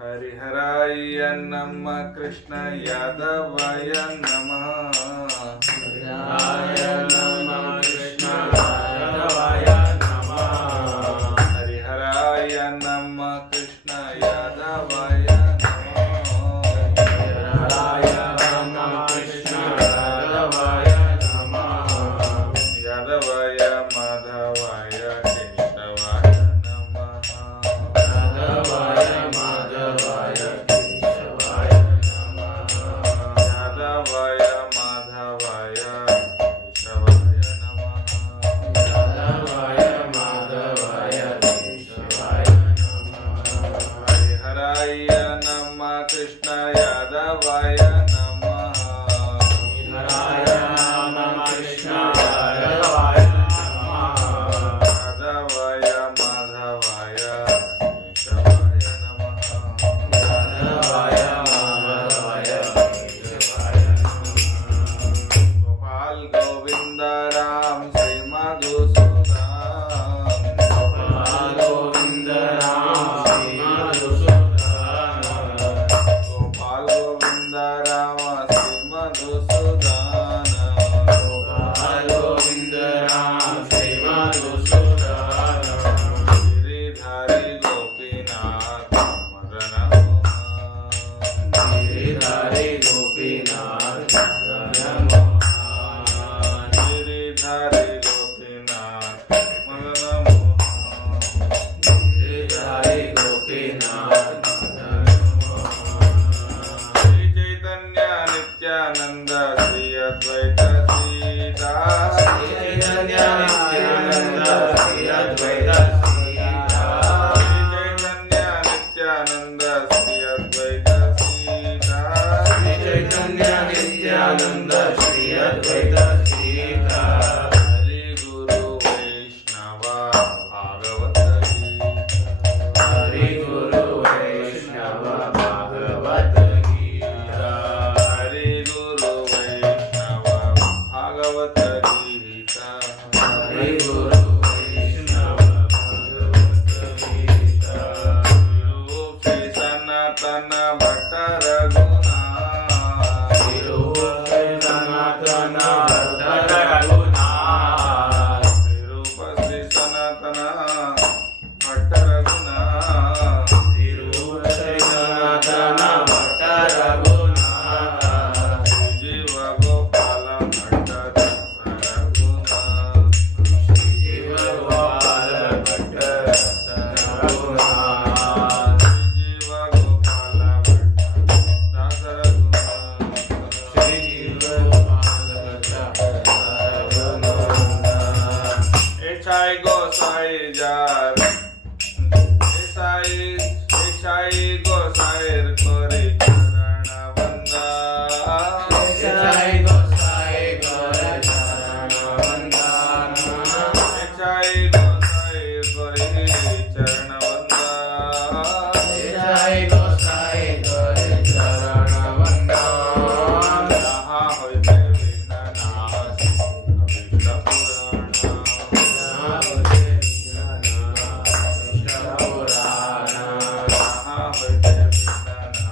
हरिहराय नमः कृष्ण यादवाय नमः। हरिहराय नमः कृष्ण यादवाय नमः। हरिहराय नमः कृष्ण यादवाय नमः। हरिहराय नमः कृष्ण यादवाय नमः। यादवाय माधवाय केशवाय नमः। यादवाय माधवाय केशवाय नमः। यादवाय माधवाय केशवाय नमः। यादवाय माधवाय केशवाय नमः। हरिहराय नमः कृष्ण यादवाय नमः। हरिहराय नमः कृष्ण यादवाय नमः। यादवाय माधवाय केशवाय नमः। यादवाय माधवाय केशवाय नमः। गोपाल गोविंद राम श्री मधुसूदन। गोपाल गोविंद राम श्री मधुसूदन। गोपाल गोविंद राम श्री मधुसूदन। गोपाल गोविंद राम श्री मधुसूदन। गिरिधारी गोपीनाथ मदन मोहन। गिरिधारी गोपीनाथ मदन मोहन। गिरिधारी गोपीनाथ मदन मोहन। गिरिधारी गोपीनाथ मदन मोहन। श्री चैतन्य नित्यानंद श्री अद्वैत श्रीदास। श्री चैतन्य नित्यानंद श्री अद्वैत श्रीदास। श्री चैतन्य नित्यानंद श्री अद्वैत श्रीदास। श्री चैतन्य नित्यानंद श्री अद्वैत श्रीदास। हरि गुरु वैष्णव भागवत गीता। हरि गुरु वैष्णव भागवत गीता। हरि गुरु वैष्णव भागवत गीता। हरि गुरु वैष्णव भागवत गीता। रूप श्री सनातन भट्ट रघुनाथ। रूप सनातन भट्ट रघुनाथ। रूप श्री सनातन भट्ट रघुनाथ। रूप सनातन भट्ट रघुनाथ। जीव गोपाल भट्ट दास रघुनाथ। जीव गोपाल भट्ट दास रघुनाथ। जीव गोपाल भट्ट दास रघुनाथ। श्री जीव गोपाल भट्ट दास रघुनाथ। एछाई गोसाई जार एछाई गोसाईर करे चरण वंदा। जय गोसाई कर चरण वंदन। एछाई गोसाईर करे चरण वंदा। जय गोसाई कर चरण वंदन। जहाँ होइते विघ्ननाश अभीष्ट पुराण। जहाँ होइते विघ्ननाश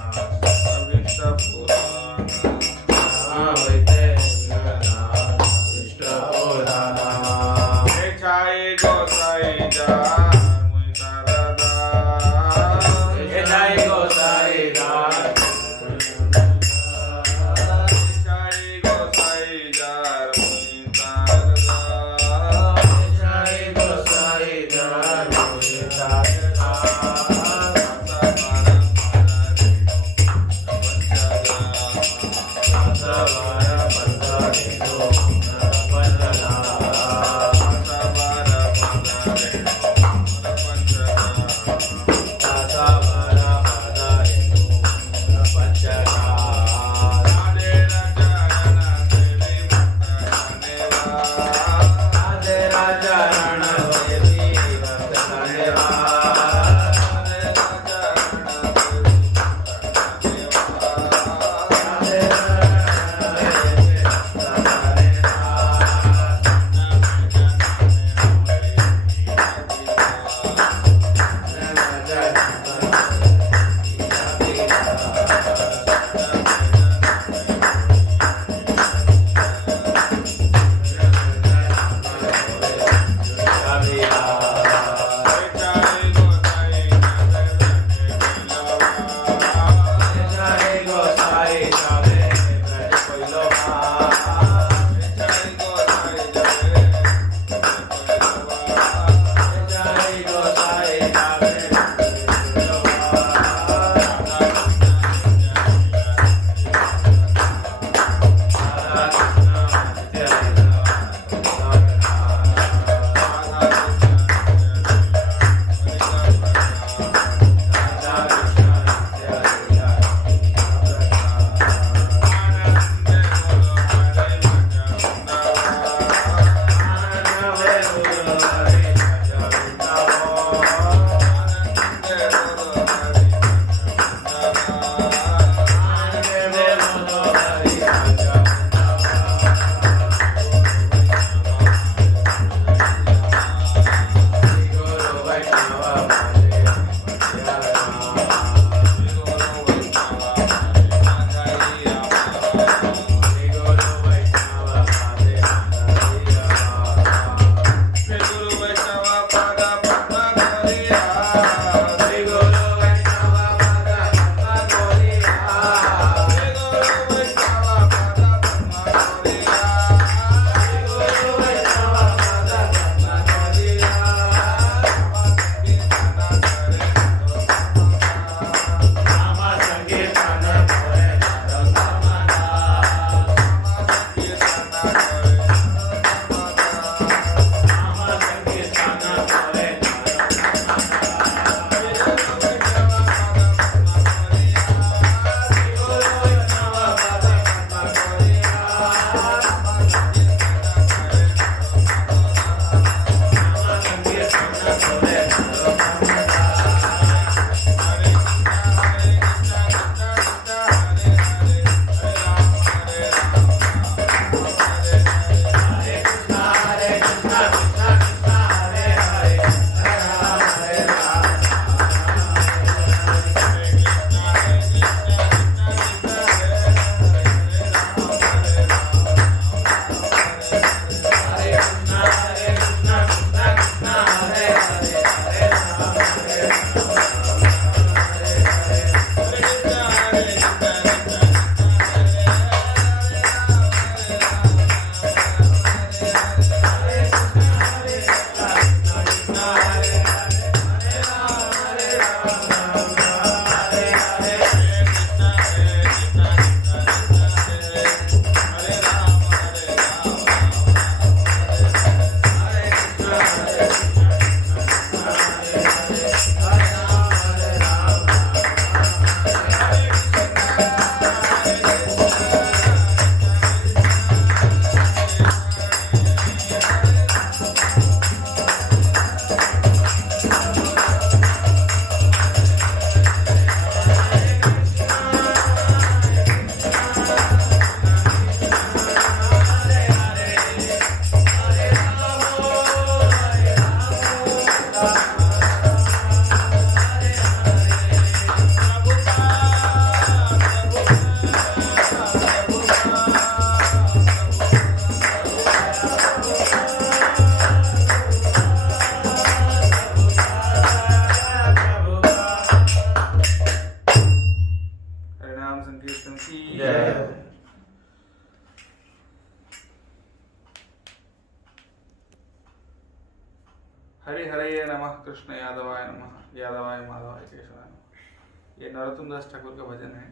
हरि हरये नमः, कृष्ण यादवाय नमः, यादवाय माधवाय केशवाय नमः। ये नरोत्तम दास ठाकुर का भजन है।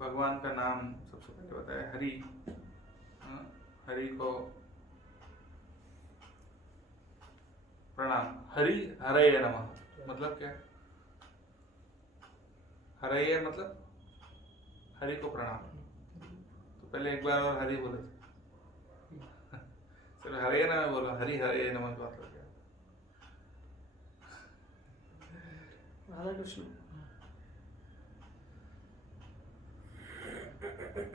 भगवान का नाम सबसे पहले बताया हरि। हरि को प्रणाम। हरि हरये नमः मतलब क्या? हरये मतलब हरि को प्रणाम। तो पहले एक बार और हरि बोले सिर्फ हरये नमः बोलो, हरि हरये नमः का मतलब क्या? राधा कृष्ण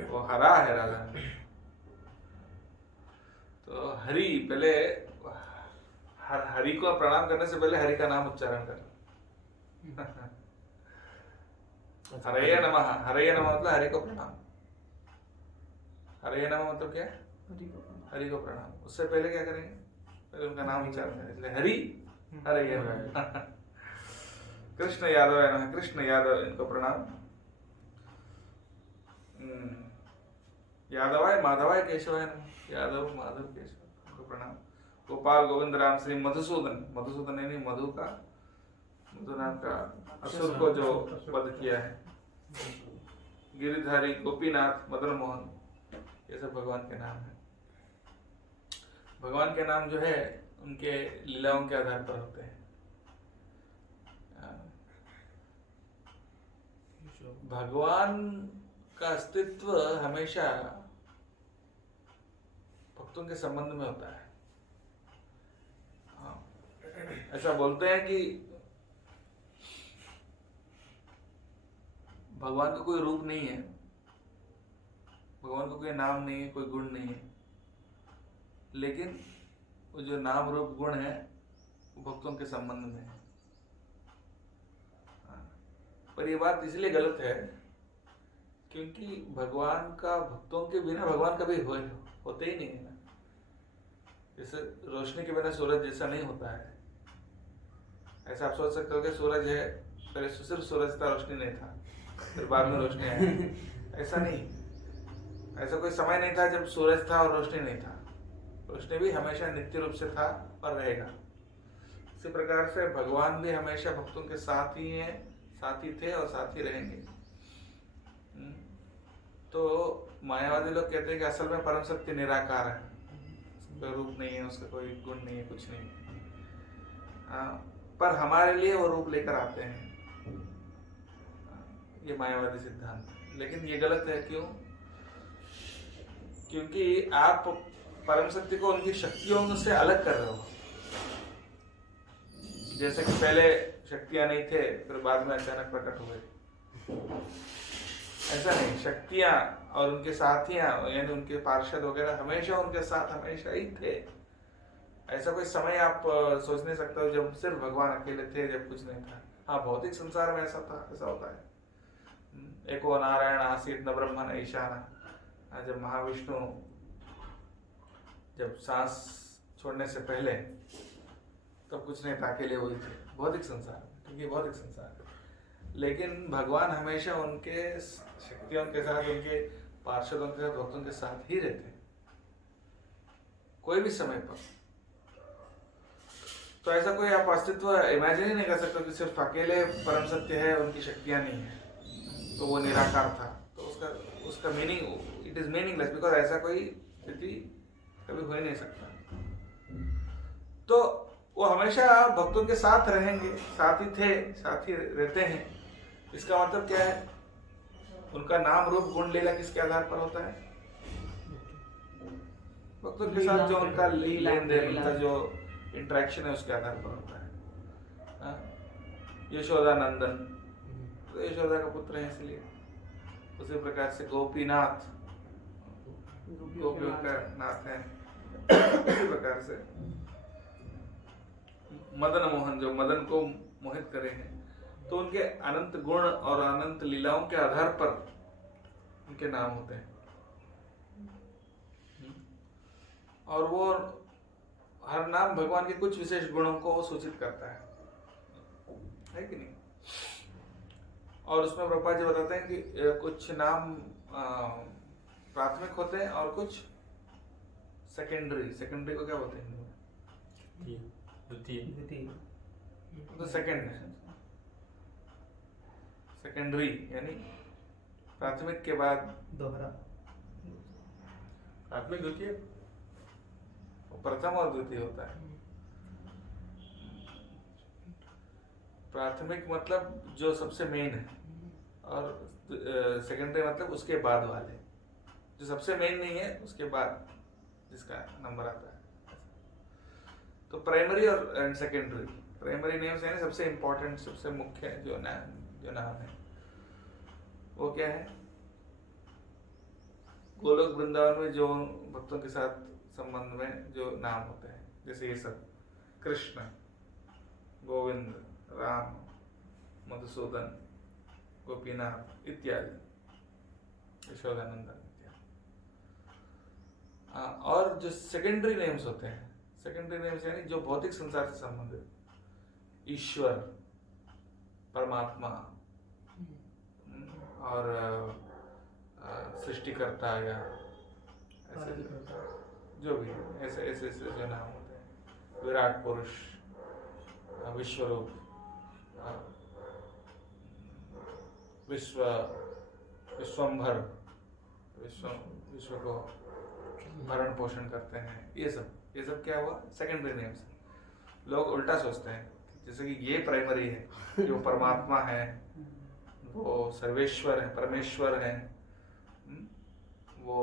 वो हरा है राधा। तो हरि पहले हरि को प्रणाम करने से पहले हरि का नाम उच्चारण कर। हरये नमः, हरये नमः मतलब हरि को प्रणाम। हरये नमः मतलब क्या? हरि को प्रणाम। उससे पहले क्या करेंगे? पहले उनका नाम उच्चारण करें। इसलिए हरि हरये नमः। कृष्ण यादव है ना, कृष्ण यादव इनको प्रणाम। यादवाय माधवाय केशवाय नमः, यादव माधव केशव इनको प्रणाम। गोपाल गोविंद राम श्री मधुसूदन, मधुसूदन यानी मधु का, मधु नाम का असुर को जो वध किया है। गिरिधारी गोपीनाथ मदन मोहन, ये सब भगवान के नाम है। भगवान के नाम जो है उनके लीलाओं के आधार पर होते हैं। भगवान का अस्तित्व हमेशा भक्तों के संबंध में होता है। ऐसा बोलते हैं कि भगवान का कोई रूप नहीं है, भगवान का कोई नाम नहीं है, कोई गुण नहीं है, लेकिन वो जो नाम रूप गुण है वो भक्तों के संबंध में है। पर ये बात इसलिए गलत है क्योंकि भगवान का भक्तों के बिना भगवान कभी होते ही नहीं है ना। जैसे रोशनी के बिना सूरज जैसा नहीं होता है, ऐसा आप सोच सकते हो कि सूरज है, पहले सिर्फ सूरज था, रोशनी नहीं था, फिर बाद में रोशनी आई। ऐसा नहीं, ऐसा कोई समय नहीं था जब सूरज था और रोशनी नहीं था। रोशनी भी हमेशा नित्य रूप से था और रहेगा। इसी प्रकार से भगवान भी हमेशा भक्तों के साथ ही हैं, साथ ही थे और साथ ही रहेंगे। तो मायावादी लोग कहते हैं कि असल में परम सत्य निराकार है, कोई रूप नहीं है, उसका कोई गुण नहीं है, कुछ नहीं है। पर हमारे लिए वो रूप लेकर आते हैं, ये मायावादी सिद्धांत। लेकिन ये गलत है। क्यों? क्योंकि आप परम सत्य को उनकी शक्तियों से अलग कर रहे हो। जैसे कि पहले शक्तियां नहीं थे, फिर बाद में अचानक प्रकट हुए। ऐसा नहीं, शक्तियां और उनके साथियां यानी उनके पार्षद वगैरह हमेशा उनके साथ हमेशा ही थे। ऐसा कोई समय आप सोच नहीं सकते हो जब सिर्फ भगवान अकेले थे, जब कुछ नहीं था। हाँ, भौतिक संसार में ऐसा था, ऐसा होता है। एको नारायण आसीत न ब्रह्म न ईशाना। जब महाविष्णु जब सांस छोड़ने से पहले तब कुछ नहीं था, अकेले वही थे भौतिक संसार में, क्योंकि भौतिक संसार। लेकिन भगवान हमेशा उनके शक्तियों के साथ, उनके पार्षदों के साथ, भक्तों के साथ ही रहते हैं, कोई भी समय पर। तो ऐसा कोई आप अस्तित्व इमेजिन ही नहीं कर सकते कि सिर्फ अकेले परम सत्य है, उनकी शक्तियां नहीं है, तो वो निराकार था। तो उसका meaning, it is meaningless, because ऐसा कोई स्थिति कभी हो ही नहीं सकता। तो वो हमेशा भक्तों के साथ रहेंगे, साथ ही थे, साथ ही रहते हैं। इसका मतलब क्या है? उनका नाम रूप गुण लीला किसके आधार पर होता है? भक्तों के साथ जो उनका लेन देन, उनका जो इंटरेक्शन है उसके आधार पर होता है। यशोदा नंदन, तो यशोदा का पुत्र है इसलिए। उसी प्रकार से गोपीनाथ, गोपियों का नाथ है। इसी प्रकार से मदन मोहन, जो मदन को मोहित करे हैं, तो उनके अनंत गुण और अनंत लीलाओं के आधार पर उनके नाम होते हैं। और वो हर नाम भगवान के कुछ विशेष गुणों को सूचित करता है कि नहीं? और उसमें प्रभुपाद जी बताते हैं कि कुछ नाम प्राथमिक होते हैं और कुछ सेकेंडरी को क्या बोलते हैं हिंदी में? द्वितीय द्वितीय तो सेकंड है। सेकेंडरी यानी प्राथमिक के बाद दोहरा प्राथमिक द्वितीय प्रथम और द्वितीय होता है। प्राथमिक मतलब जो सबसे मेन है, और सेकेंडरी मतलब उसके बाद वाले, जो सबसे मेन नहीं है उसके बाद जिसका नंबर आता है। तो प्राइमरी और सेकेंडरी, प्राइमरी नेम्स यानी सबसे इम्पोर्टेंट, सबसे मुख्य जो नाम है वो क्या है? गोलोक वृंदावन में जो भक्तों के साथ संबंध में जो नाम होते हैं, जैसे ये सब कृष्ण, गोविंद, राम, मधुसूदन, गोपीनाथ इत्यादि, यशोदानंदन इत्यादि। और जो सेकेंडरी नेम्स होते हैं, सेकेंडरी नेम्स यानी जो भौतिक संसार से संबंधित, ईश्वर, परमात्मा और सृष्टिकर्ता या ऐसे जो भी ऐसे ऐसे ऐसे जो नाम होते हैं, विराट पुरुष, विश्वरूप, विश्वंभर, विश्व को भरण पोषण करते हैं, ये सब क्या हुआ? Secondary names. लोग उल्टा सोचते हैं, जैसे कि ये प्राइमरी है, जो परमात्मा है, वो सर्वेश्वर है, परमेश्वर है, वो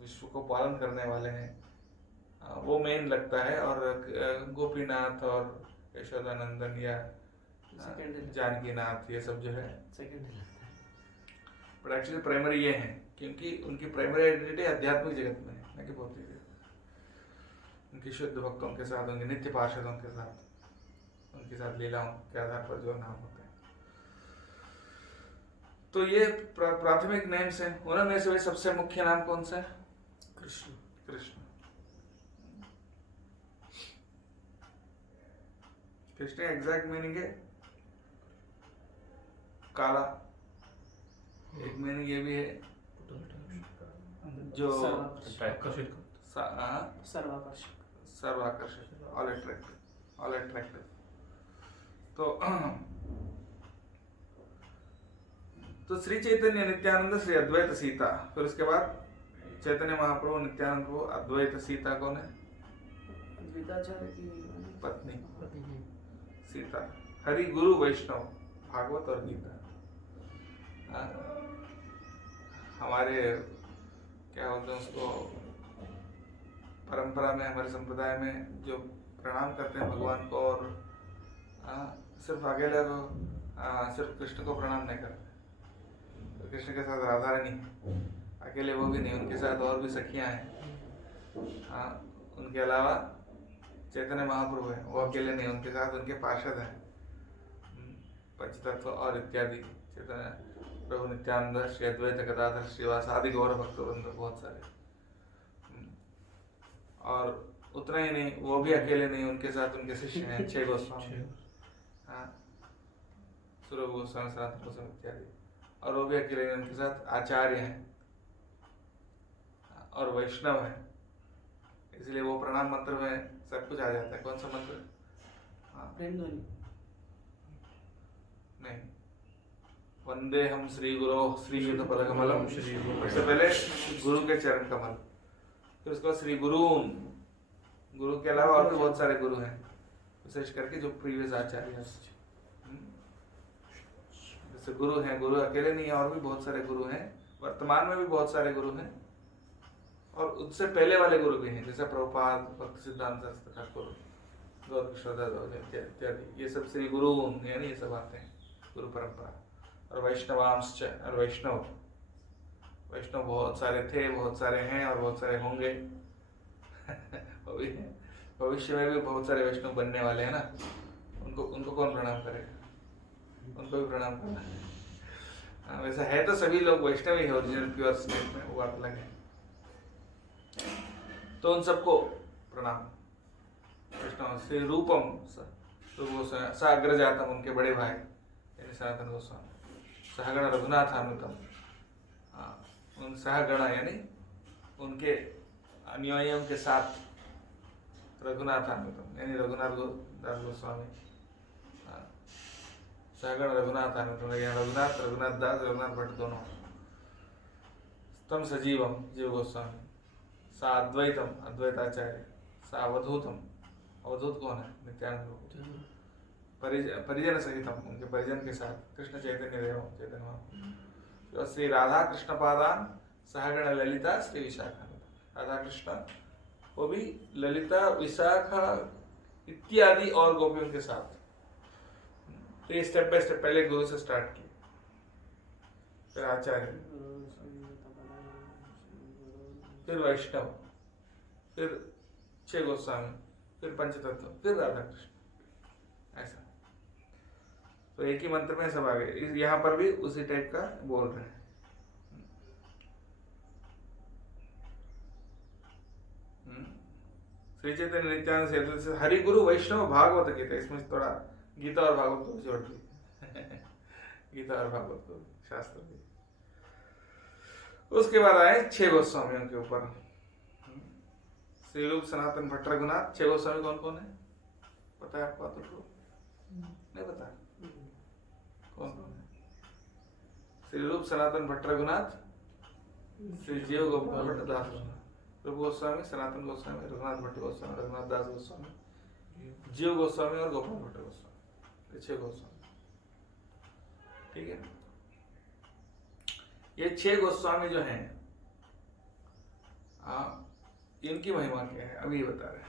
विश्व को पालन करने वाले हैं, वो मेन लगता है। और गोपीनाथ और यशोदानंदन या जानकीनाथ ये सब जो है सेकेंडरी लगता है। बट एक्चुअली प्राइमरी ये हैं, क्योंकि उनकी प्राइमरी आइडेंटिटी आध्यात्मिक जगत में है, न कि भौतिक जगत। उनकी शुद्ध भक्तों के साथ, उनके नित्य पार्षदों के साथ, उनके साथ लीलाओं के आधार पर जो नाम होते हैं। तो ये प्राथमिक नेम्स हैं। उनमें से सबसे मुख्य नाम कौन सा है? कृष्ण। कृष्ण। कृष्ण एग्जैक्ट मीनिंग है काला। एक मीनिंग ये भी है जो आकर्षित सर्वाकर्षक, ऑल अट्रैक्टिव। तो श्री चैतन्य नित्यानंद, श्री अद्वैत सीता, फिर उसके बाद चैतन्य महाप्रभु, नित्यानंद प्रभु, अद्वैत सीता कौन है? अद्वैताचार्य की पत्नी सीता। हरि, गुरु, वैष्णव, भागवत और गीता। हमारे क्या बोलते हैं उसको, परंपरा में, हमारे संप्रदाय में जो प्रणाम करते हैं भगवान को, और सिर्फ अकेले को, सिर्फ कृष्ण को प्रणाम नहीं करते। तो कृष्ण के साथ राधा रानी अकेले वो भी नहीं, उनके साथ और भी सखियां हैं। उनके अलावा चैतन्य महाप्रभु है, वो अकेले नहीं, उनके साथ उनके पार्षद हैं, पंचतत्व और इत्यादि। चैतन्य प्रभु नित्यानंद, श्री अद्वैत गदाधर, श्रीवास आदि गौर भक्तवृंद बहुत सारे। और उतना ही नहीं, वो भी अकेले नहीं, उनके साथ उनके शिष्य हैं 6 गोस्वामी, सुरभ गोस्वामी, सनातन गोस्वामी इत्यादि। और वो भी अकेले नहीं, उनके साथ आचार्य हैं और वैष्णव है। इसलिए वो प्रणाम मंत्र में सब कुछ आ जाता है। कौन सा मंत्र? प्रेम ध्वनि नहीं, वंदे हम श्री गुरो श्रीयुत पदकमलम। सबसे पहले गुरु के चरण कमल, फिर उसके बाद श्री गुरून। गुरु के अलावा और भी बहुत सारे गुरु हैं, विशेष करके जो प्रीवियस आचार्य हैं। जैसे गुरु हैं, गुरु अकेले नहीं है, और भी बहुत सारे गुरु हैं, वर्तमान में भी बहुत सारे गुरु हैं, और उससे पहले वाले गुरु भी हैं, जैसे प्रभुपाद, भक्ति सिद्धांत शास्त्री ठाकुर, गौर इत्यादि। ये सब श्री गुरु यानी ये सब आते हैं गुरु परंपरा। और वैष्णवांश, और वैष्णव बहुत सारे थे, बहुत सारे हैं, और बहुत सारे होंगे। भविष्य में भी बहुत सारे वैष्णव बनने वाले हैं ना। उनको कौन प्रणाम करेगा? उनको भी प्रणाम करना है। वैसा है तो सभी लोग वैष्णव ही है, ओरिजिनल प्योर स्टेट में, वो बात अलग है। तो उन सबको प्रणाम। वैष्णव श्री रूपम, साग्रजातम, उनके बड़े भाई यानी सनातन गोस्वामी, सहगण रघुनाथानुतम, उन सहगण यानी उनके अनुयायियों के साथ रघुनाथानुतम यानी रघुनाथ दास गोस्वामी, सहगण रघुनाथानुतम, यहाँ रघुनाथ, रघुनाथ दास, रघुनाथ भट्ट दोनों। तम सजीवम जीव गोस्वामी, सा अद्वैतम अद्वैताचार्य, सा अवधूतम, अवधूत कौन है? नित्यानंद परिजन सहितम, उनके परिजन के साथ कृष्ण चैतन्य देव चैतन्य महाप्रभु, श्री राधा कृष्ण पादान सहगण ललिता श्री विशाखा, राधा कृष्ण वो भी ललिता विशाखा इत्यादि और गोपियों के साथ। तो ये स्टेप बाय स्टेप पहले गुरु से स्टार्ट किया, फिर आचार्य, फिर वैष्णव, फिर 6 गोस्वामी, फिर पंचतत्व, फिर राधा कृष्ण, ऐसा। तो एक ही मंत्र में सब आ गए। यहाँ पर भी उसी टाइप का बोल रहे हैं। श्री चैतन्य नित्यानंद से हरि गुरु वैष्णव भागवत गीता, इसमें थोड़ा गीता और भागवत को जोड़ दी गीता और भागवत को शास्त्र भी। उसके बाद आए 6 गोस्वामियों के ऊपर, श्री रूप सनातन भट्ट रघुनाथ। 6 गोस्वामी कौन कौन है पता है आपको? तो नहीं पता कौन कौन है? श्री रूप सनातन भट्ट रघुनाथ, श्री जीव गोपाल भट्ट दास, रूप गोस्वामी, सनातन गोस्वामी, रघुनाथ भट्ट गोस्वामी, रघुनाथ दास गोस्वामी, जीव गोस्वामी और गोपाल भट्ट गोस्वामी, ये 6 गोस्वामी। ठीक है, ये 6 गोस्वामी जो हैं, इनकी महिमा क्या है अभी बता रहे हैं।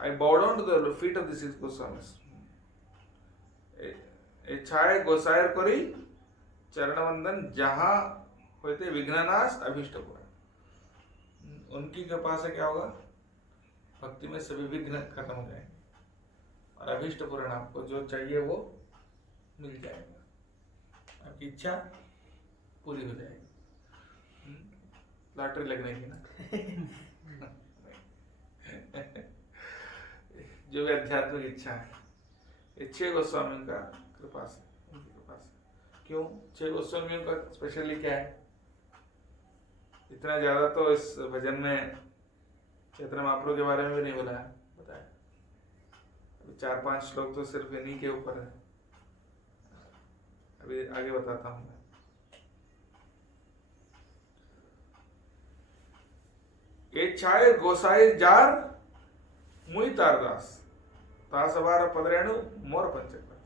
I bow down to the feet of the 6 Goswamis. छाए गोसायर करी चरणवंदन जहां होते विघ्ननाश अभिष्ट पूर्ण। उनकी कृपा से क्या होगा? भक्ति में सभी विघ्न खत्म हो जाएंगे और अभिष्ट पूर्ण, आपको जो चाहिए वो मिल जाएगा, आपकी इच्छा पूरी हो जाएगी। लॉटरी लगने की ना जो भी आध्यात्मिक इच्छा है, ये 6 गोस्वामियों का कृपा से, उनकी कृपा से। क्यों 6 गोस्वामियों का स्पेशली क्या है? इतना ज्यादा तो इस भजन में चैतन्य महाप्रभु के बारे में भी नहीं बोला है, बताया। अभी 4-5 श्लोक तो सिर्फ इन्हीं के ऊपर है, अभी आगे बताता हूं मैं। ये छाए गोसाई जार मुई तारदास तासवार पदरेणु मोर पंचकदास।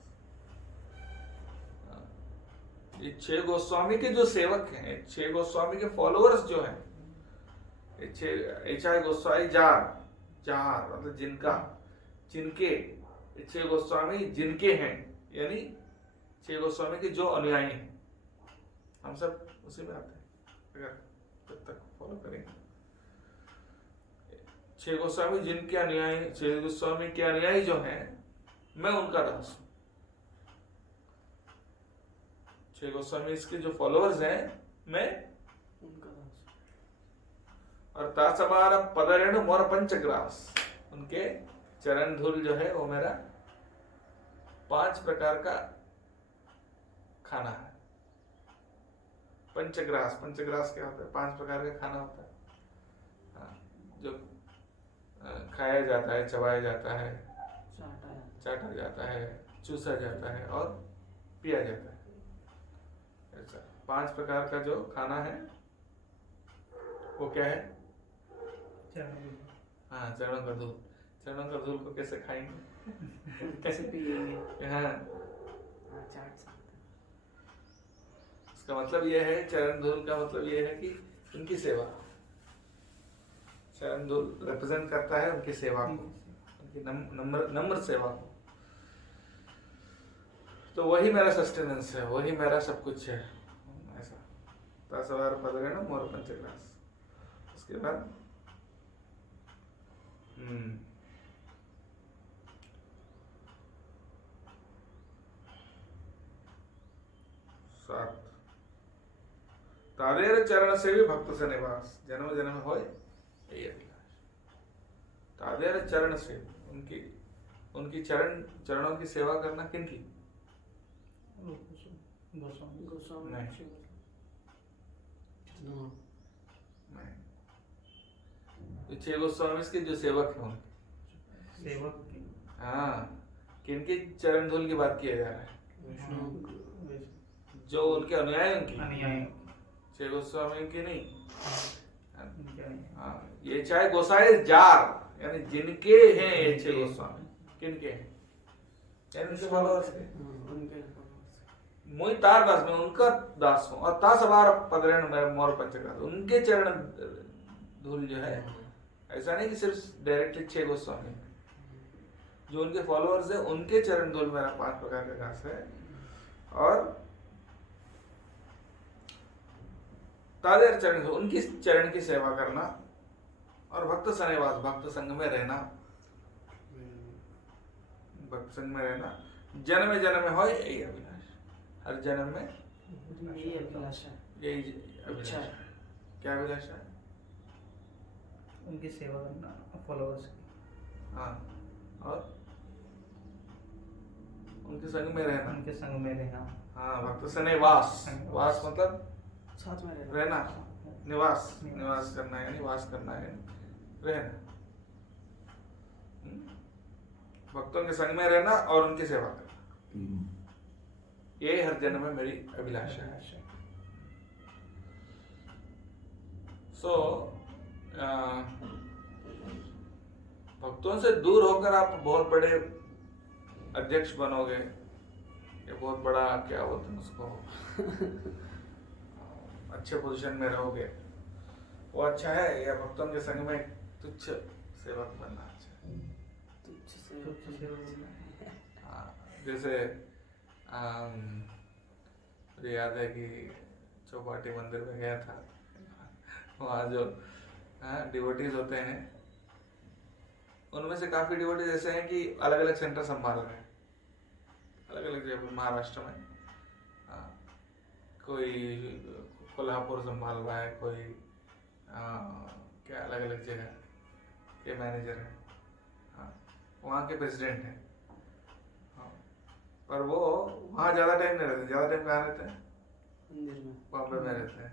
ये 6 गोस्वामी के जो सेवक हैं, 6 गोस्वामी के फॉलोअर्स जो हैं, ये 6 गोस्वामी जार, जार मतलब जिनका, जिनके, 6 गोस्वामी जिनके हैं, यानी 6 गोस्वामी के जो अनुयायी हैं। हम सब उसी में आते हैं अगर जब तक फॉलो करेंगे। 6 गोस्वामी जिनके अनुयायी, 6 गोस्वामी के अनुयायी जो हैं, मैं उनका दास हूं। 6 गोस्वामी इसके जो फॉलोअर्स हैं, मैं उनका दास। और तासबार पदरेणु मोर पंचग्रास, उनके चरण धूल जो है वो मेरा 5 प्रकार का खाना है। पंचग्रास, पंचग्रास क्या होता है? 5 प्रकार का खाना होता है, जो खाया जाता है, चबाया जाता है, चाटा जाता है, चूसा जाता है और पिया जाता है। ऐसा 5 प्रकार का जो खाना है वो क्या है? हाँ, चरणों का धूल। चरणों का धूल को कैसे खाएंगे? कैसे पिएंगे? हाँ, चाट सकते। इसका मतलब यह है, चरण धूल का मतलब यह है कि उनकी सेवा। चरण धूल रिप्रेजेंट करता है उनकी सेवा को, उनकी नम्र सेवा को। तो वही मेरा सस्टेनेंस है, वही मेरा सब कुछ है। ऐसा तासवार पदरेणु मोर पंचग्रास। उसके बाद सात तादेर चरण से भी भक्त से निवास जन्म जन्म होए यही अभिलाष। तादेर चरण से, उनकी चरणों की सेवा करना। किनकी? गोस्वामी गोस्वामी नहीं। शिव नो नहीं, ये 6 गोस्वामी के जो सेवक हैं उनके, सेवक की हाँ, किनके चरण धूल की बात किया जा रहा है? वैष्णव जो उनके अनुयायी उनकी, अनुयायी 6 गोस्वामी की नहीं। उनके अनुयायी। हाँ, ये चाहे गोसाई जार, यानी जिनके हैं ये 6 गोस्वामी, किनके हैं? यानी उनके followers के। उनके मुई तार दास में उनका दास हूँ, और ता सवार पदरेण में मोर पंचग्रास, उनके चरण धूल जो है, ऐसा नहीं कि सिर्फ डायरेक्टली 6 गोस्वामी, जो उनके फॉलोअर्स है उनके चरण धूल मेरा 5 प्रकार का घास है। और तादेर चरण धूल, उनकी चरण की सेवा करना, और भक्त सनेवास, भक्त संग में रहना, भक्त संग में रहना, जन्म जन्म हो यही अभिलाष, हर जन्म में यही अभिलाषा है। यही अभिलाषा है। क्या अभिलाषा है? उनकी सेवा करना, फॉलोअर्स की, हाँ, और उनके संग में रहना। उनके संग में रहना। हाँ, भक्त सनेवास, वास मतलब साथ में रहना, निवास, निवास करना है, यानी वास करना है, रहना। भक्तों के संग में रहना और उनकी सेवा करना, ये हर जन्म में मेरी अभिलाषा है। सो भक्तों से दूर होकर आप बहुत बड़े अध्यक्ष बनोगे, या बहुत बड़ा क्या बोलते हैं उसको, अच्छे पोजीशन में रहोगे, वो अच्छा है, या भक्तों के संग में तुच्छ सेवक बनना अच्छा है? तुच्छ से तुच्छ से हाँ, जैसे मुझे याद है कि चौपाटी मंदिर में गया था, वहाँ जो डिवोटीज होते हैं, उनमें से काफी डिवोटीज ऐसे हैं कि अलग अलग सेंटर संभाल रहे हैं, अलग अलग जगह, महाराष्ट्र में कोई कोल्हापुर संभाल रहा है, कोई क्या अलग अलग जगह के मैनेजर है, हाँ, वहाँ के प्रेसिडेंट हैं, हाँ, पर वो वहाँ ज़्यादा टाइम नहीं रहते। ज़्यादा टाइम कहाँ रहते हैं? मंदिर में, बॉम्बे में रहते हैं,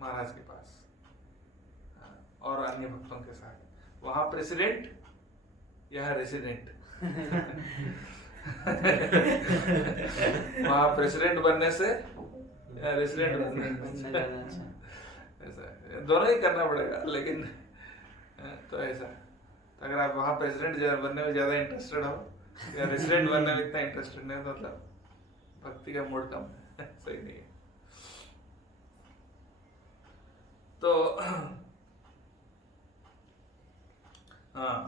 महाराज के पास, और अन्य भक्तों के साथ। वहाँ प्रेसिडेंट, यहाँ रेसिडेंट। वहाँ प्रेसिडेंट बनने से रेसिडेंट बनने बनना ज़्यादा अच्छा है। ऐसा है, दोनों ही करना पड़ेगा, लेकिन तो ऐसा, तो अगर आप वहाँ प्रेसिडेंट बनने में ज़्यादा इंटरेस्टेड हो, या रेसिडेंट बनने में इतना इंटरेस्टेड नहीं, तो मतलब भक्ति का मूड कम है, सही नहीं है। तो हाँ,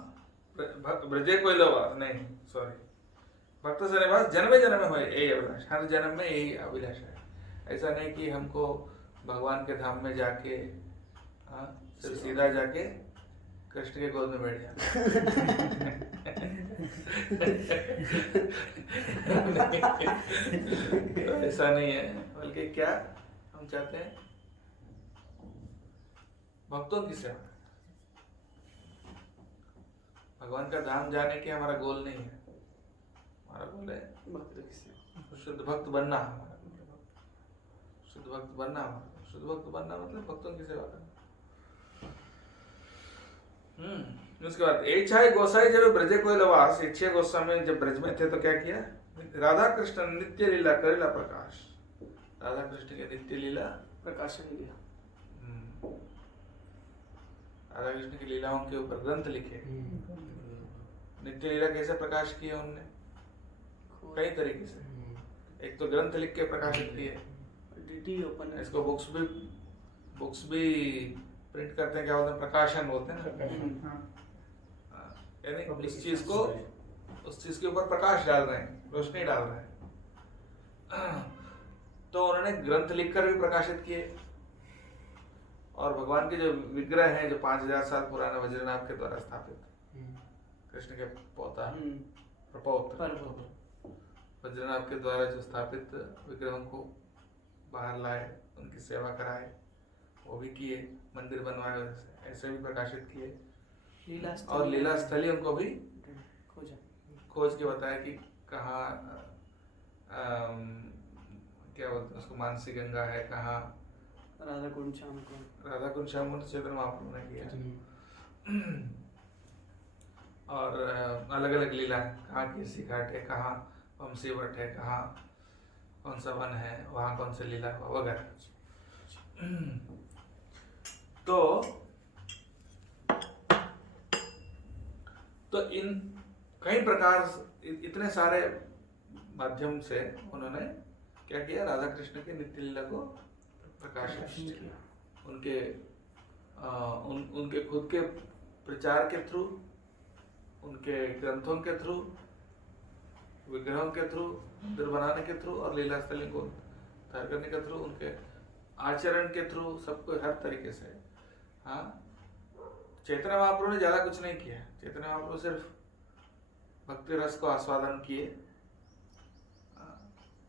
ब्रजे कोई लोवा नहीं, सॉरी, भक्त सनेवास जन्मे जन्म में हो यही अभिलाष, हर जन्म में यही अभिलाषा है। ऐसा नहीं कि हमको भगवान के धाम में जाके सिर्फ सीधा जाके कृष्ण के गोद में बैठ जाना। तो ऐसा नहीं है, बल्कि क्या हम चाहते हैं, भक्तों की सेवा। भगवान का धाम जाने की हमारा गोल नहीं है, हमारा गोल है भक्त की सेवा। शुद्ध भक्त बनना, हमारा शुद्ध भक्त बनना, हमारा शुद्ध भक्त बनना मतलब भक्तों की सेवा करना। उसके बाद एछाई गोसाई जब ब्रजे कोई लवास, इच्छे गोस्वामी जब ब्रज में थे तो क्या किया? राधा कृष्ण नित्य लीला करेला प्रकाश, राधा कृष्ण के नित्य लीला प्रकाशन लिया, राधा कृष्ण की लीलाओं के ऊपर ग्रंथ लिखे। नित्य लीला कैसे प्रकाश किया उनने? कई तरीके से। एक तो ग्रंथ लिख के प्रकाशित किए, डीटी ओपन, इसको बुक्स भी प्रिंट करते हैं, क्या बोलते हैं, प्रकाशन बोलते हैं ना, यानी उस चीज के ऊपर प्रकाश डाल रहे हैं, रोशनी डाल रहे हैं। तो उन्होंने ग्रंथ लिखकर भी प्रकाशित किए, और भगवान के जो विग्रह हैं, जो 5000 साल पुराने वज्रनाभ के द्वारा स्थापित, कृष्ण के पोता प्रपौत्र वज्रनाभ के द्वारा जो स्थापित विग्रहों को बाहर लाए, उनकी सेवा कराए, वो भी किए, मंदिर बनवाए, ऐसे भी प्रकाशित किए, और लीला स्थलियों को भी खोजा, खोज के बताया कि कहाँ क्या बोलते हैं उसको, मानसी गंगा है कहाँ, राधा कुंड श्याम कुंड, राधा कुंड श्याम कुंड चैतन्य महाप्रभु ने किया। और अलग अलग लीला कहाँ केसी घाट है, कहाँ वंशीवट है, कहाँ कौन सा वन है, वहाँ कौन सी लीला हुआ वगैरह। तो इन कई प्रकार इतने सारे माध्यम से उन्होंने क्या किया, राधा कृष्ण की नित्य लीला को प्रकाशित किया। उनके उनके खुद के प्रचार के थ्रू, उनके ग्रंथों के थ्रू, विग्रहों के थ्रू, मंदिर बनाने के थ्रू और लीला स्थली को तैयार करने के थ्रू, उनके आचरण के थ्रू, सबको हर तरीके से। हाँ, चैतन्य महाप्रभु ने ज्यादा कुछ नहीं किया। चैतन्य महाप्रभु सिर्फ भक्ति रस को आस्वादन किए,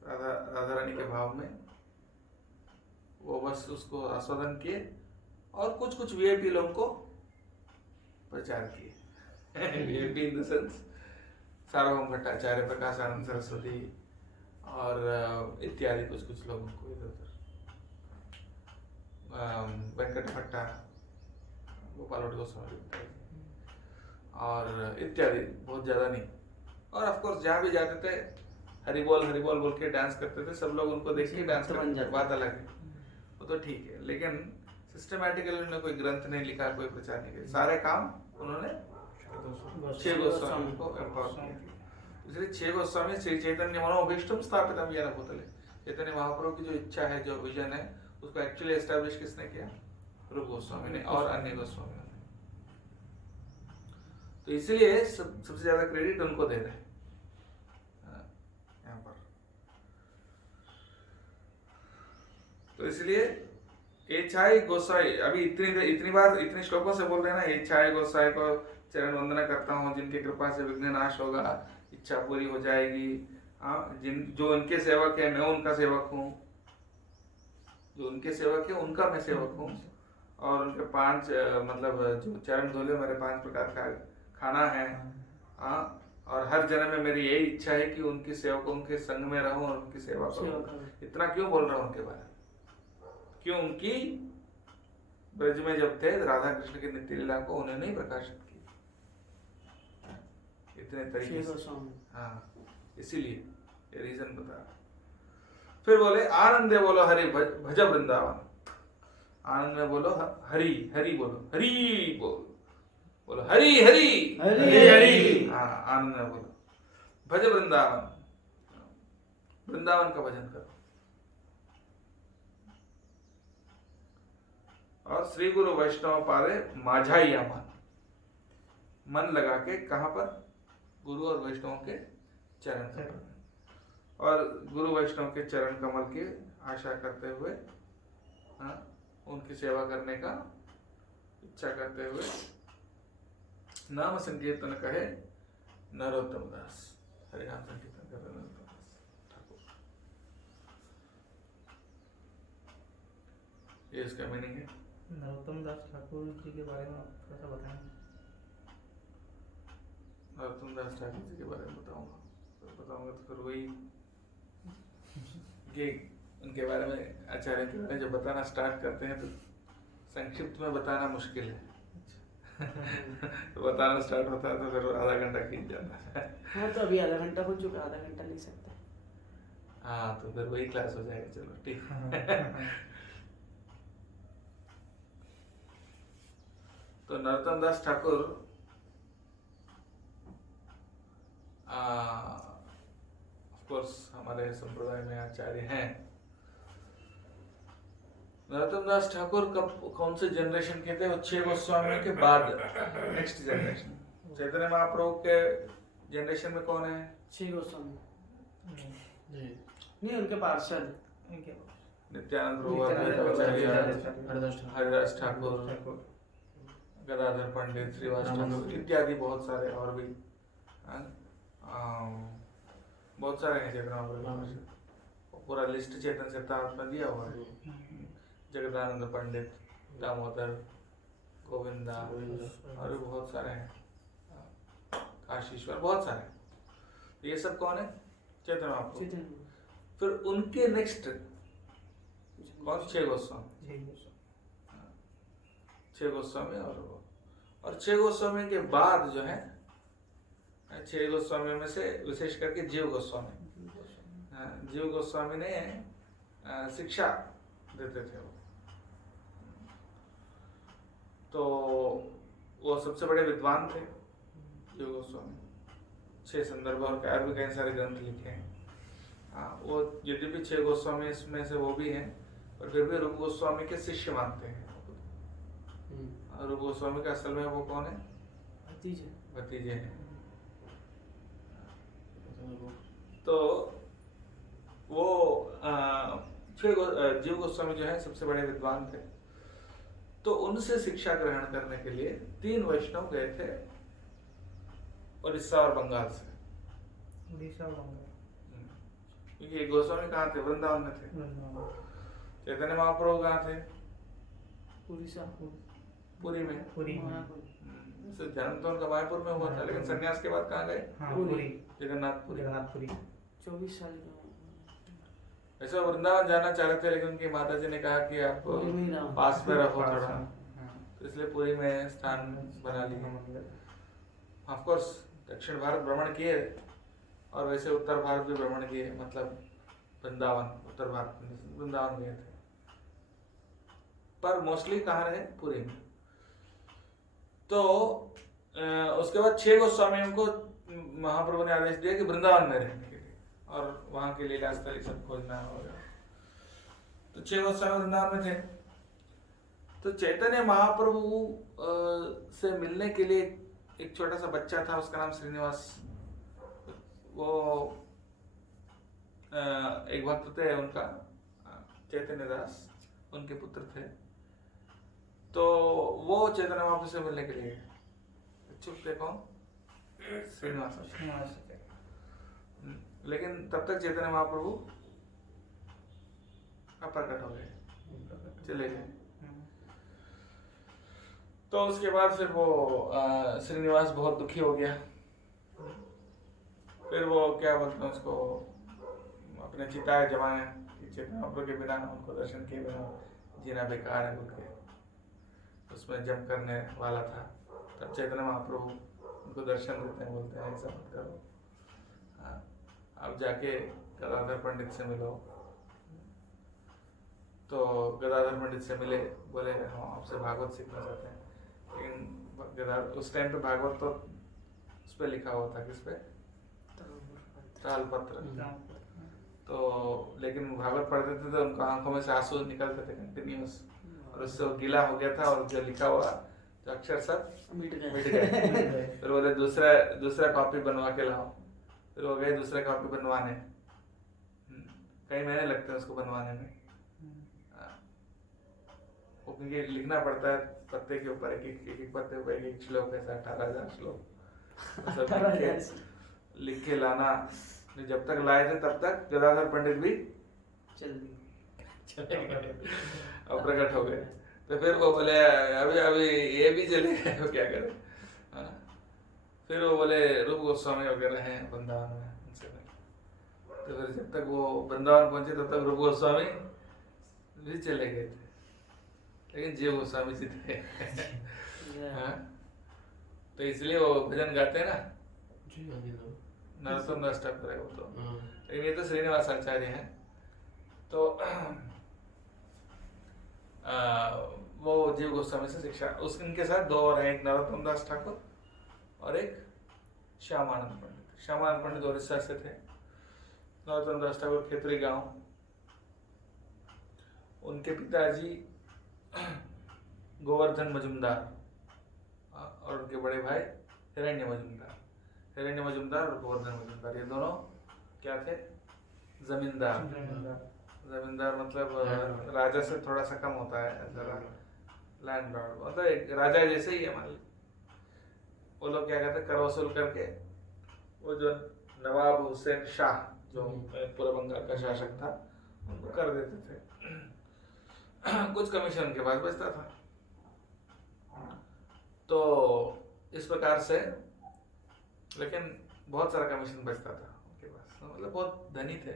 राधा रानी के भाव में वो बस उसको आस्वादन किए, और कुछ कुछ वीआईपी लोगों को प्रचार किए। वीआईपी इन द सेंस सार्वभौम भट्टाचार्य, प्रकाश आनंद सरस्वती और इत्यादि कुछ कुछ लोगों को इधर उधर, वेंकट भट्टा, गोपाल गोस्वामी और इत्यादि, बहुत ज्यादा नहीं। और ऑफ कोर्स जहाँ भी जाते थे हरि बोल बोल के डांस करते थे, सब लोग उनको देख के डांस करते थे, बात अलग है, वो तो ठीक है। लेकिन सिस्टमैटिकली उन्होंने कोई ग्रंथ नहीं लिखा, कोई प्रचार नहीं किया, सारे काम उन्होंने 6 गोस्वामी को एम्पावर किया। इसलिए 6 गोस्वामी श्री चैतन्य मनोभीष्टम स्थापितम येन भूतले, चैतन्य महाप्रभु की जो इच्छा है, जो विजन है, उसको एक्चुअली एस्टैब्लिश किसने किया? रूप गोस्वामी ने और अन्य गोस्वामी ने। तो इसलिए सबसे ज्यादा क्रेडिट उनको दे रहे हैं यहाँ पर। तो इसलिए एछाई गोसाई, अभी इतनी बार इतने श्लोकों से बोल रहे हैं ना, एछाई गोसाई को चरण वंदना करता हूँ, जिनकी कृपा से विघ्न नाश होगा, इच्छा पूरी हो जाएगी। हाँ, जो उनके सेवक है, मैं उनका सेवक हूँ, जो उनके सेवक है उनका मैं सेवक हूँ। और उनके 5 मतलब जो चरण धोले, मेरे 5 प्रकार का खाना है। हाँ, और हर जन्म में मेरी यही इच्छा है कि उनकी सेवकों के संग में रहूं और उनकी सेवा करूं। इतना क्यों बोल रहा हूं उनके बारे में? क्यों? उनकी ब्रज में जब थे राधा कृष्ण की नित्य लीला को उन्होंने ही प्रकाशित की इतने तरीके से। हाँ, इसीलिए ये रीजन बता। फिर बोले आनंदे बोलो हरि भज वृंदावन, आनंद में बोलो हरि हरि बोलो, हरि बोलो हरि हरि हरि हरि। हाँ, आनंद में बोलो भज वृंदावन, वृंदावन का भजन करो। और श्री गुरु वैष्णव पादे माझाइया मन लगा के, कहां पर? गुरु और वैष्णव के चरण कमल, और गुरु वैष्णव के चरण कमल की आशा करते हुए, हाँ, उनकी सेवा करने का इच्छा करते हुए नाम संकीर्तन कहे नरोत्तम दास, हरिनाम संकीर्तन कर रहे नरोत्तम दास ठाकुर। ये इसका मीनिंग है। नरोत्तम दास ठाकुर जी के बारे में थोड़ा सा बताएं। नरोत्तम दास ठाकुर जी के बारे में बताऊंगा तो फिर वही ये उनके बारे में आचार्य के बारे में जब बताना स्टार्ट करते हैं तो संक्षिप्त में बताना मुश्किल है। तो बताना स्टार्ट होता है तो फिर आधा घंटा खींच जाता है। हाँ, तो अभी आधा घंटा हो चुका, आधा घंटा नहीं सकते। हाँ, तो फिर वही क्लास हो जाएगा। चलो ठीक है। तो नरोत्तम दास ठाकुर ऑफ कोर्स हमारे संप्रदाय में आचार्य हैं। नरोत्तम दास ठाकुर कौन से जनरेशन के थे? वो 6 गोस्वामियों के बाद नेक्स्ट जनरेशन। चैतन्य महाप्रभु के जनरेशन में कौन है? 6 गोस्वामी नहीं, उनके पार्षद नित्यानंद प्रभु, हरिदास ठाकुर, गदाधर पंडित, श्रीवास ठाकुर इत्यादि बहुत सारे और भी बहुत सारे हैं चैतन्य महाप्रभु। पूरा लिस्ट चेतन चरितामृत में दिया हुआ है। जगदानंद पंडित, दामोदर, गोविंदा और भी बहुत सारे हैं, काशीश्वर, बहुत सारे। ये सब कौन है? चैतन्य महाप्रभु। फिर उनके नेक्स्ट कौन, छह गोस्वामी, छह गोस्वामी और छह गोस्वामी के बाद जो है, छह गोस्वामी में से विशेष करके जीव गोस्वामी, जीव गोस्वामी ने शिक्षा देते थे वो। तो वो सबसे बड़े विद्वान थे जीव गोस्वामी। 6 संदर्भ और और भी कई सारे ग्रंथ लिखे हैं। हाँ, वो यद्यपि 6 गोस्वामी इसमें से वो भी हैं, पर फिर भी रूप गोस्वामी के शिष्य मानते हैं। रूप गोस्वामी का असल में वो कौन है? भतीजे हैं। तो वो जीव गोस्वामी जो है सबसे बड़े विद्वान थे। तो उनसे शिक्षा ग्रहण करने के लिए 3 वैष्णव गए थे उड़ीसा और बंगाल से। उड़ीसा और बंगाल, क्योंकि गोस्वामी कहाँ थे? वृंदावन में थे। चैतन्य महाप्रभु कहाँ थे? उड़ीसा, पुरी में। पुरी में। जन्म तो उनका मायापुर में हुआ था, लेकिन सन्यास के बाद कहाँ गए? पुरी, जगन्नाथपुरी। 24 साल का। ऐसे वृंदावन जाना चाह रहे थे, लेकिन उनकी माता जी ने कहा कि आप पास में रहो थोड़ा, तो इसलिए पुरी में स्थान बना लिए। ऑफ कोर्स दक्षिण भारत भ्रमण किए और वैसे उत्तर भारत भी भ्रमण किए, मतलब वृंदावन, उत्तर भारत वृंदावन गए थे, पर मोस्टली कहाँ रहे? पुरी में। तो उसके बाद 6 गोस्वामियों को महाप्रभु ने आदेश दिया कि वृंदावन में रहने के लिए और वहाँ के लीला स्थल सब खोजना होगा। तो 6 गोस्वामी वृंदावन में थे। तो चैतन्य महाप्रभु से मिलने के लिए एक छोटा सा बच्चा था, उसका नाम श्रीनिवास। वो एक भक्त थे उनका, चैतन्य दास उनके पुत्र थे। तो वो चैतन्य महाप्रभु से मिलने के लिए इच्छुक थे। कौन? श्रीनिवास। लेकिन तब तक चैतन्य महाप्रभु प्रकट हो गए, चले गए। तो उसके बाद फिर वो श्रीनिवास बहुत दुखी हो गया। फिर वो क्या बोलते हैं उसको, अपने चिताएं जमाए कि चैतन्य महाप्रभु के बिना, उनको दर्शन किए बिना जीना बेकार है बोल के उसमें जम करने वाला था। तब चैतन्य महाप्रभु उनको दर्शन देते हैं, बोलते हैं ऐसा मत करो, अब जाके गदाधर पंडित से मिलो। तो गदाधर पंडित से मिले, बोले हम आपसे भागवत सीखना चाहते हैं। लेकिन उस टाइम पे भागवत तो उस पर लिखा हुआ था, किस पे? तालपत्र। तो लेकिन भागवत पढ़ते थे तो उनको आंखों में से आंसू निकलते थे कंटिन्यूस, और उससे वो गीला हो गया था और जो लिखा हुआ जो अक्षर सब मिट गए। फिर बोले दूसरा कॉपी बनवा के लाओ। फिर वो गए दूसरा कॉपी बनवाने, कई महीने लगते हैं उसको बनवाने में। वो क्योंकि लिखना पड़ता है पत्ते के ऊपर, एक पत्ते ऊपर एक श्लोक, ऐसा 18,000 श्लोक लिख के लाना। जब तक लाए थे तब तक गदाधर पंडित भी अब प्रकट हो गए। तो फिर वो बोले अभी ये भी चले गए, वो क्या करें। फिर वो बोले रूप गोस्वामी वगैरह हैं वृंदावन में, उनसे मिले। तो फिर जब तक वो वृंदावन पहुंचे तब तक रूप गोस्वामी भी चले गए थे, लेकिन जीव गोस्वामी जी थे। तो इसलिए वो भजन गाते हैं ना, नरोत्तम दास ठाकुर है वो तो, लेकिन ये तो श्रीनिवास आचार्य हैं। तो वो जीव गोस्वामी से शिक्षा, उनके साथ 2 और हैं, एक नरोत्तम दास ठाकुर और एक श्यामानंद पंडित। श्यामानंद पंडित उड़ीसा से थे, नरोत्तम दास ठाकुर खेतरी गांव। उनके पिताजी गोवर्धन मजुमदार और उनके बड़े भाई हिरण्य मजुमदार और गोवर्धन मजुमदार, ये दोनों क्या थे? जमींदार। जमींदार मतलब राजा से थोड़ा सा कम होता है, जरा लैंडलॉर्ड, मतलब एक राजा जैसे ही है मान ली। वो लोग क्या कहते हैं, कर वसूल करके वो जो नवाब हुसैन शाह जो पूरा बंगाल का शासक था, उनको कर देते थे। कुछ कमीशन उनके पास बचता था। तो इस प्रकार से, लेकिन बहुत सारा कमीशन बचता था उनके पास, मतलब बहुत धनी थे।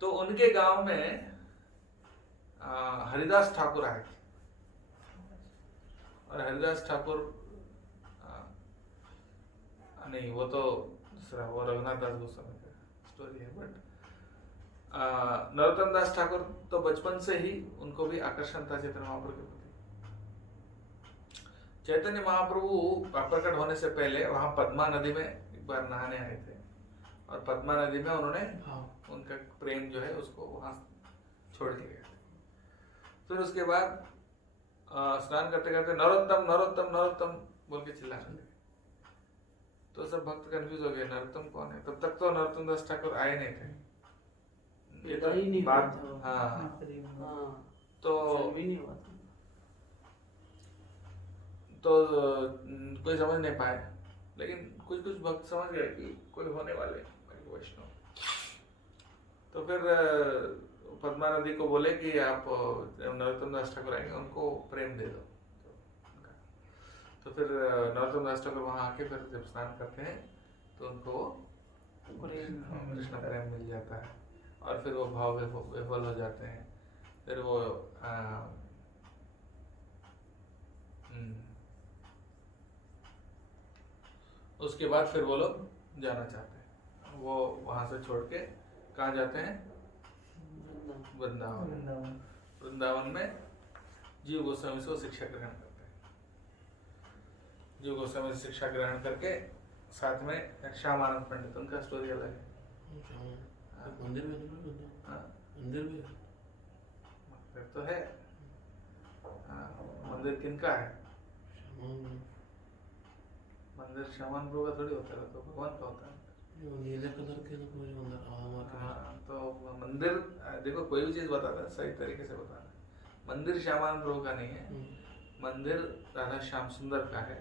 तो उनके गांव में हरिदास ठाकुर आए थे। और हरिदास ठाकुर नहीं, वो तो दूसरा, वो रघुनाथ दास गोस्वामी का स्टोरी है। बट नरोत्तम दास ठाकुर तो बचपन से ही उनको भी आकर्षण था चैतन्य महाप्रभु के प्रति। चैतन्य महाप्रभु प्रकट होने से पहले वहां पद्मा नदी में एक बार नहाने आए थे, और पद्मा नदी में उन्होंने उनका प्रेम जो है उसको वहां छोड़ के गए थे। फिर उसके बाद स्नान करते करते नरोत्तम नरोत्तम नरोत्तम बोल के चिल्लाने लगे। तो सब भक्त कंफ्यूज हो गए, नरोत्तम कौन है? तब तक तो नरोत्तम दास ठाकुर आए नहीं थे। ये तो ही नहीं बात, हुआ था। हाँ, हाँ, तो जन्म ही नहीं हुआ था। कोई समझ नहीं पाए, लेकिन कुछ कुछ भक्त समझ गए कि कोई होने वाले वैष्णव। तो फिर पद्मा नदी को बोले कि आप नरोत्तम दास ठाकुर आएंगे, उनको प्रेम दे दो। तो फिर नरोत्तम दास ठाकुर वहां आके फिर जब स्नान करते हैं तो उनको कृष्ण प्रेम मिल जाता है, और फिर वो भाव विफल हो जाते हैं। फिर वो उसके बाद फिर वो लोग जाना चाहते हैं, वो वहां से छोड़ के कहाँ जाते हैं? वृंदावन। वृंदावन में जीव गोस्वामी से वो शिक्षा ग्रहण करते हैं। जीव गोस्वामी से शिक्षा ग्रहण करके साथ में श्यामानंद पंडित, उनका स्टोरी अलग है। मंदिर में मंदिर भी फिर तो है। मंदिर किनका है? मंदिर श्यामान प्रभु का थोड़ी होता है, तो भगवान का होता है। नीले कलर के तो मंदिर देखो, कोई भी चीज बताता है सही तरीके से बताना। मंदिर श्यामान प्रभु का नहीं है, मंदिर राधा श्याम सुंदर का है।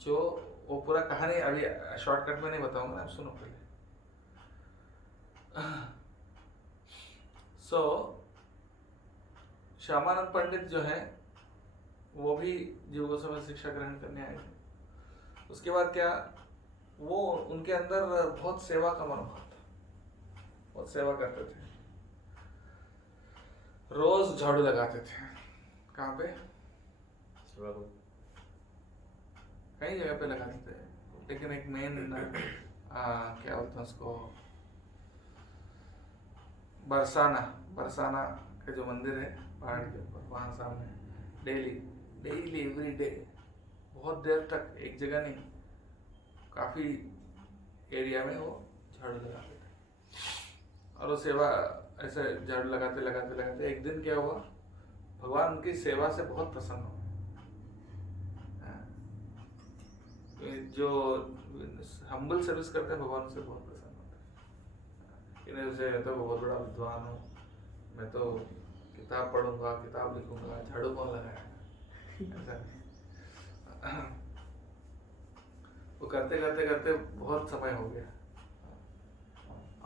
जो वो पूरा कहानी अभी शॉर्टकट में नहीं बताऊंगा, आप सुनो पहले। सो श्यामानंद पंडित जो है वो भी जीव गोस्वामी शिक्षा ग्रहण करने आए थे। उसके बाद क्या, वो उनके अंदर बहुत सेवा का मनोभाव था, बहुत सेवा करते थे। रोज झाड़ू लगाते थे। कहाँ पे? कई जगह पे लगाते थे, लेकिन एक मेन क्या बोलते हैं उसको, बरसाना का जो मंदिर है पहाड़ के ऊपर, वहाँ सामने डेली एवरी डे बहुत देर तक, एक जगह नहीं, काफी एरिया में वो झाड़ू लगाते थे। और वो सेवा ऐसे झाड़ू लगाते लगाते लगाते एक दिन क्या हुआ, भगवान उनकी सेवा से बहुत प्रसन्न हो। जो हम्बल सर्विस करते हैं भगवान से बहुत प्रसन्न होते हैं। इन्हें जैसे तो बहुत बड़ा विद्वान हूँ मैं, तो किताब पढ़ूंगा, किताब लिखूंगा, झाड़ू कौन लगाएगा, ऐसा नहीं। वो करते करते करते बहुत समय हो गया,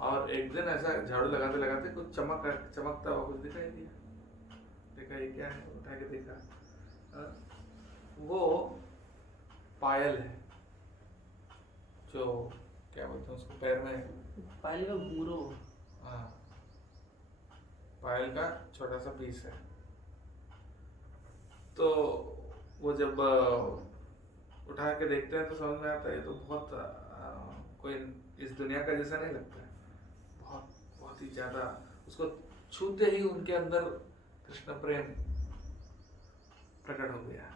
और एक दिन ऐसा झाड़ू लगाते लगाते कुछ चमकता हुआ कुछ दिखाई दिया। देखा ये क्या है, उठा के देखा, वो पायल है, जो क्या बोलते हैं उसको, पैर में पायल का घुंघरू। हाँ, पायल का छोटा सा पीस है। तो वो जब उठा के देखते हैं तो समझ में आता है ये तो बहुत कोई इस दुनिया का जैसा नहीं लगता है, बहुत बहुत ही ज्यादा। उसको छूते ही उनके अंदर कृष्ण प्रेम प्रकट हो गया,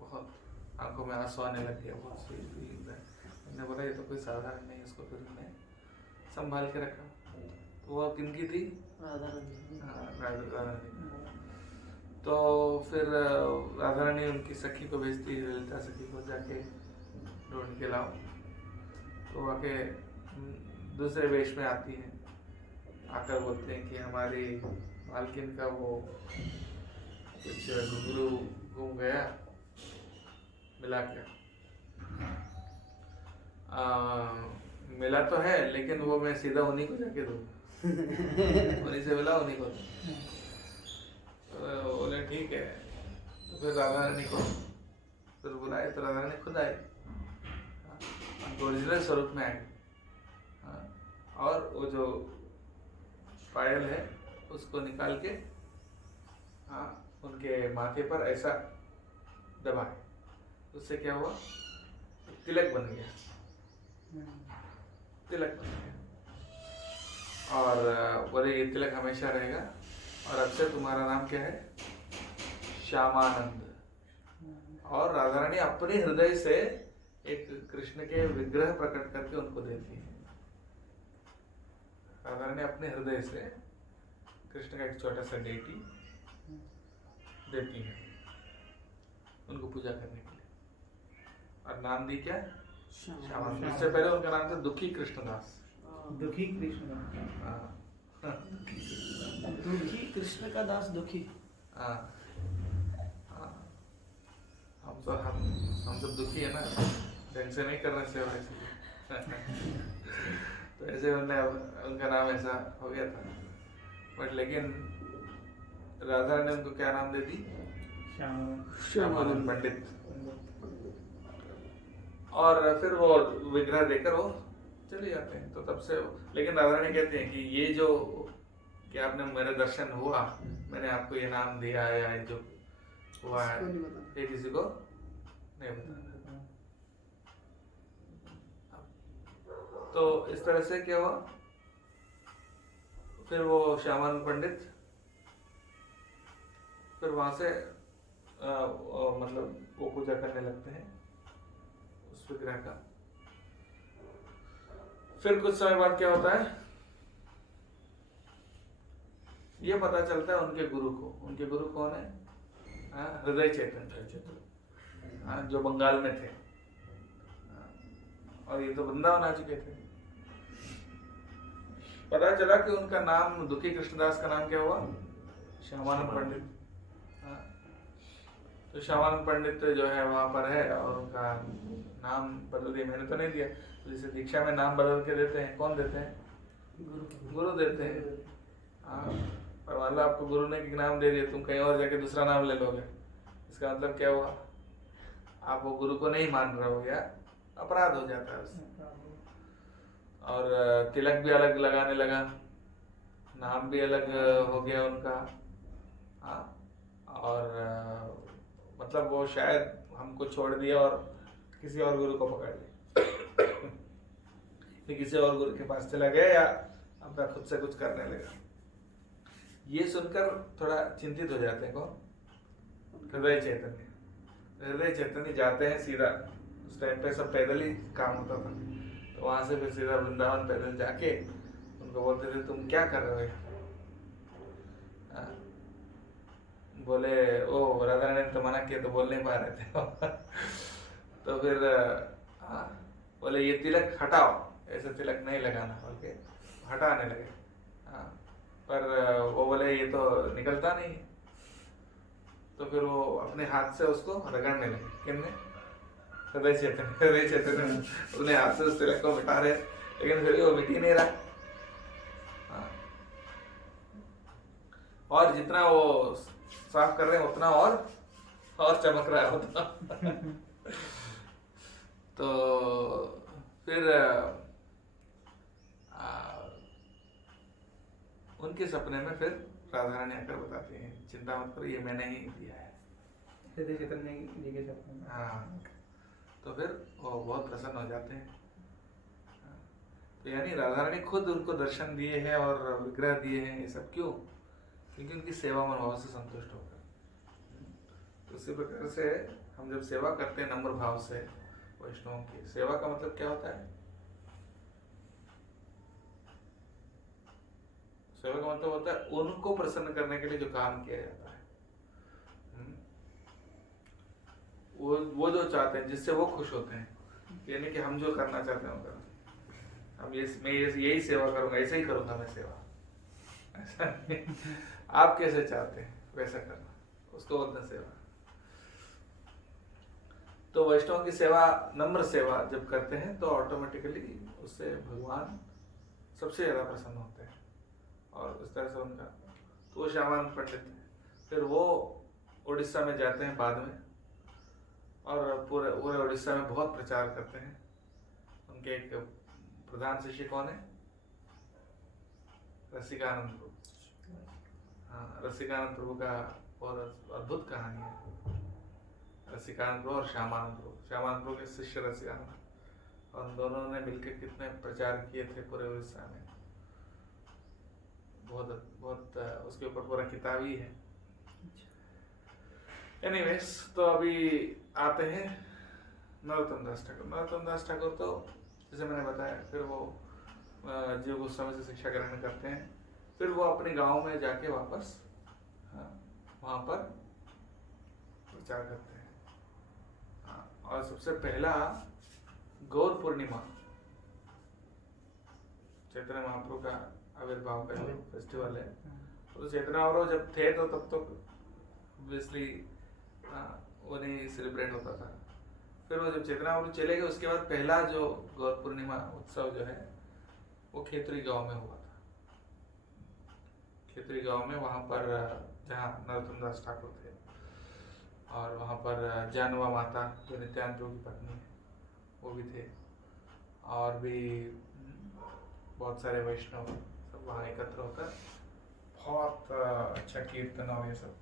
बहुत आंखों में आंसू आने लग गया, बहुत स्वीट फीलिंग है। मैंने बोला ये तो कोई साधारण नहीं, इसको फिर मैंने संभाल के रखा। तो वो किनकी थी? राधा रानी। राधा रानी। तो फिर राधा रानी उनकी सखी को भेजती है, ललिता सखी को, जाके ढूंढ के लाओ। तो आके दूसरे वेश में आती है, आकर बोलते हैं कि हमारी मालकिन का वो कुछ घुंघरू घूम गया, मिला क्या? मिला तो है, लेकिन वो मैं सीधा उन्हीं को जाके दूंगा, उन्हीं से मिला उन्हीं को। बोले ठीक है। तो फिर राधा रानी को फिर बुलाए, तो राधा रानी खुद आए, ओरिजिनल स्वरूप में आए। और वो जो पायल है उसको निकाल के हाँ उनके माथे पर ऐसा दबाए, उससे क्या हुआ, तिलक बन गया, तिलक बन गया। और बोले ये तिलक हमेशा रहेगा और अब से तुम्हारा नाम क्या है, श्यामानंद। और राधा रानी अपने हृदय से एक कृष्ण के विग्रह प्रकट करके उनको देती है। राधा रानी अपने हृदय से कृष्ण का एक छोटा सा डेटी देती है उनको पूजा करने के लिए। और नाम दी क्या, श्यामानंद। इससे पहले उनका नाम था दुखी कृष्णदास। दुखी कृष्ण। हाँ दुखी कृष्ण का दास दुखी। हाँ हाँ, हम सब दुखी है ना, ढंग से नहीं कर रहे सेवा इसलिए। तो ऐसे उनका नाम ऐसा हो गया था। बट लेकिन राधा ने उनको क्या नाम दे दी, श्यामानंद पंडित। और फिर वो विग्रह देकर वो चले जाते हैं। तो तब से लेकिन राधा रानी कहते हैं कि ये जो कि आपने मेरे दर्शन हुआ, मैंने आपको ये नाम दिया है या जो हुआ है ये किसी को नहीं बताना। तो इस तरह से क्या हुआ, फिर वो श्यामानंद पंडित फिर वहां से मतलब वो पूजा करने लगते हैं उस विग्रह का। फिर कुछ समय बाद क्या होता है, ये पता चलता है उनके गुरु को। उनके गुरु कौन है, हृदय चैतन्य, जो बंगाल में थे। और ये तो वृंदावन आ चुके थे। पता चला कि उनका नाम दुखी कृष्णदास का नाम क्या हुआ, श्यामानंद पंडित। तो श्यामानंद पंडित जो है वहां पर है और उनका नाम बदल दिया। मैंने तो नहीं दिया, तो जैसे दीक्षा में नाम बदल के देते हैं, कौन देते हैं, गुरु देते हैं। हाँ, पर मान लो आपको गुरु ने एक नाम दे दिया, तुम कहीं और जाके दूसरा नाम ले लोगे, इसका मतलब क्या हुआ, आप वो गुरु को नहीं मान रहे हो, या अपराध हो जाता है उससे। और तिलक भी अलग लगाने लगा, नाम भी अलग हो गया उनका। हाँ, और मतलब वो शायद हमको छोड़ दिया और किसी और गुरु को पकड़ लिया, किसी और गुरु के पास चला गया या अपना खुद से कुछ करने लगा। ये सुनकर थोड़ा चिंतित हो जाते हैं कौन, हृदय चैतन्य। हृदय चैतन्य जाते हैं सीधा, उस टाइम पे सब पैदल ही काम होता था, तो वहां से फिर सीधा वृंदावन पैदल जाके उनको बोलते थे तुम क्या कर रहे हो। बोले ओ राधा रानी ने तो मना किया, तो बोल नहीं पा रहे थे। तो फिर बोले ये तिलक हटाओ, ऐसे तिलक नहीं लगाना, बोल के हटाने लगे। पर वो बोले ये तो निकलता नहीं है। तो फिर वो अपने हाथ से उसको रगड़ने लगे। किसने, हृदय चैतन्य। हृदय चैतन्य अपने हाथ से उस तिलक को मिटा रहे, लेकिन फिर भी वो मिट ही नहीं रहा। और जितना वो साफ कर रहे हैं उतना और चमक रहा है उतना। तो फिर उनके सपने में फिर राधा रानी आकर बताती हैं चिंता मत करो, ये मैंने ही दिया है। हृदय चैतन्य जी के सपने में। हाँ, तो फिर वो बहुत प्रसन्न हो जाते हैं। तो यानी राधा रानी खुद उनको दर्शन दिए हैं और विग्रह दिए हैं। ये सब क्यों, क्योंकि उनकी सेवा मनोभाव से संतुष्ट होकर। तो इसी प्रकार से हम जब सेवा करते हैं नम्र भाव से वैष्णवों की, सेवा का मतलब क्या होता है, सेवा का मतलब होता है उनको प्रसन्न करने के लिए जो काम किया जाता है। वो जो चाहते हैं, जिससे वो खुश होते हैं, यानी कि हम जो करना चाहते हैं वो करें। हम मैं यही सेवा करूंगा, ऐसे ही करूंगा मैं सेवा, ऐसा नहीं। आप कैसे चाहते हैं वैसा करना, उसको बोलते हैं सेवा। तो वैष्णव की सेवा, नम्र सेवा जब करते हैं तो ऑटोमेटिकली उससे भगवान सबसे ज्यादा प्रसन्न होते हैं। और इस तरह से उनका, तो वो श्यामानंद पंडित है। फिर वो उड़ीसा में जाते हैं बाद में, और पूरे उड़ीसा में बहुत प्रचार करते हैं। उनके एक प्रधान शिष्य कौन है, रसिकानंद प्रभु। हाँ, रसिकानंद प्रभु का बहुत अद्भुत कहानी है। रसिकानंद प्रभु और श्यामानंद प्रभु, श्यामानंद प्रभु के शिष्य रसिकानंद, और उन दोनों ने मिलकर कितने प्रचार किए थे पूरे उड़ीसा में। बहुत बहुत उसके ऊपर पूरा किताब ही है। एनीवेज, तो अभी आते हैं नरोत्तम दास ठाकुर। नरोत्तम दास ठाकुर तो जैसे मैंने बताया, फिर वो जीव गोस्वामी से शिक्षा ग्रहण करते हैं, फिर वो अपने गांव में जाके वापस वहाँ पर प्रचार करते हैं। और सबसे पहला गौर पूर्णिमा, चैतन्य महाप्रभु का आविर्भाव का जो फेस्टिवल है, तो चैतन्य महाप्रभु जब थे तो तब तो ऑब्वियसली वो नहीं सेलिब्रेट होता था। फिर वो जब चैतन्य महाप्रभु चले गए, उसके बाद पहला जो गौर पूर्णिमा उत्सव जो है वो खेतरी गांव में हुआ था। खेतरी गांव में, वहाँ पर जहाँ नरोत्तम दास ठाकुर थे, और वहाँ पर जानवा माता जो नित्यानंद प्रभु की पत्नी है वो भी थे, और भी बहुत सारे वैष्णव सब वहाँ एकत्र होकर बहुत अच्छा कीर्तन और ये सब,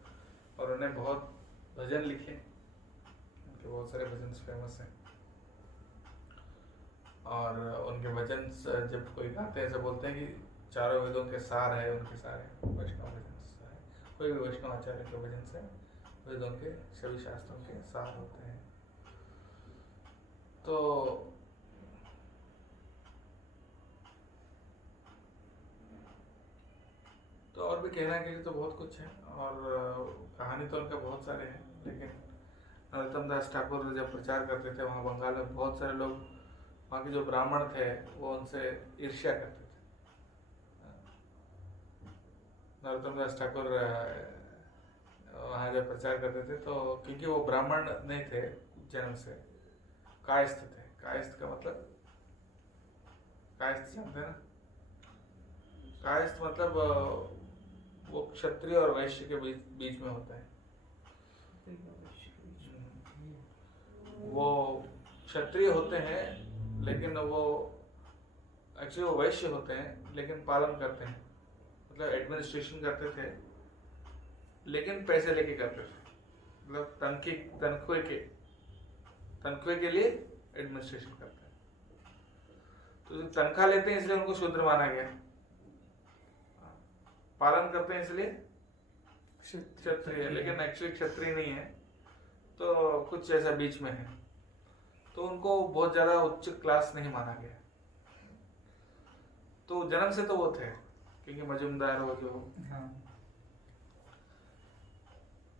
और उन्हें बहुत भजन लिखे, उनके बहुत सारे भजन फेमस हैं। और उनके भजन जब कोई गाते हैं ऐसा बोलते हैं कि चारों वेदों के सार है उनके सारे वैष्णव भजन है। कोई भी वैष्णव आचार्य के भजन से वेदों के सभी शास्त्रों के सार होते हैं। तो और भी कहना के लिए तो बहुत कुछ है, और कहानी तो उनका बहुत सारे हैं, लेकिन नरोत्तम दास ठाकुर जब प्रचार करते थे वहाँ बंगाल में, बहुत सारे लोग वहाँ के जो ब्राह्मण थे वो उनसे ईर्ष्या करते थे। नरोत्तम दास ठाकुर वहाँ जब प्रचार करते थे तो क्योंकि वो ब्राह्मण नहीं थे जन्म से, कायस्थ थे। कायस्थ का मतलब, कायस्थ जानते हैं ना? कायस्थ मतलब वो क्षत्रिय और वैश्य के बीच में होता है। वो क्षत्रिय होते हैं लेकिन वो एक्चुअली वो वैश्य होते हैं, लेकिन पालन करते हैं, मतलब एडमिनिस्ट्रेशन करते थे लेकिन पैसे लेके करते थे, मतलब तनख्वाह के लिए एडमिनिस्ट्रेशन करते हैं। तो तनख्वाह लेते हैं इसलिए उनको शूद्र माना गया, पालन करते हैं इसलिए क्षत्रिय, लेकिन एक्चुअली क्षत्रिय नहीं है, तो कुछ ऐसा बीच में है, तो उनको बहुत ज्यादा उच्च क्लास नहीं माना गया। तो जन्म से तो वो थे, क्योंकि मजूमदार वो जो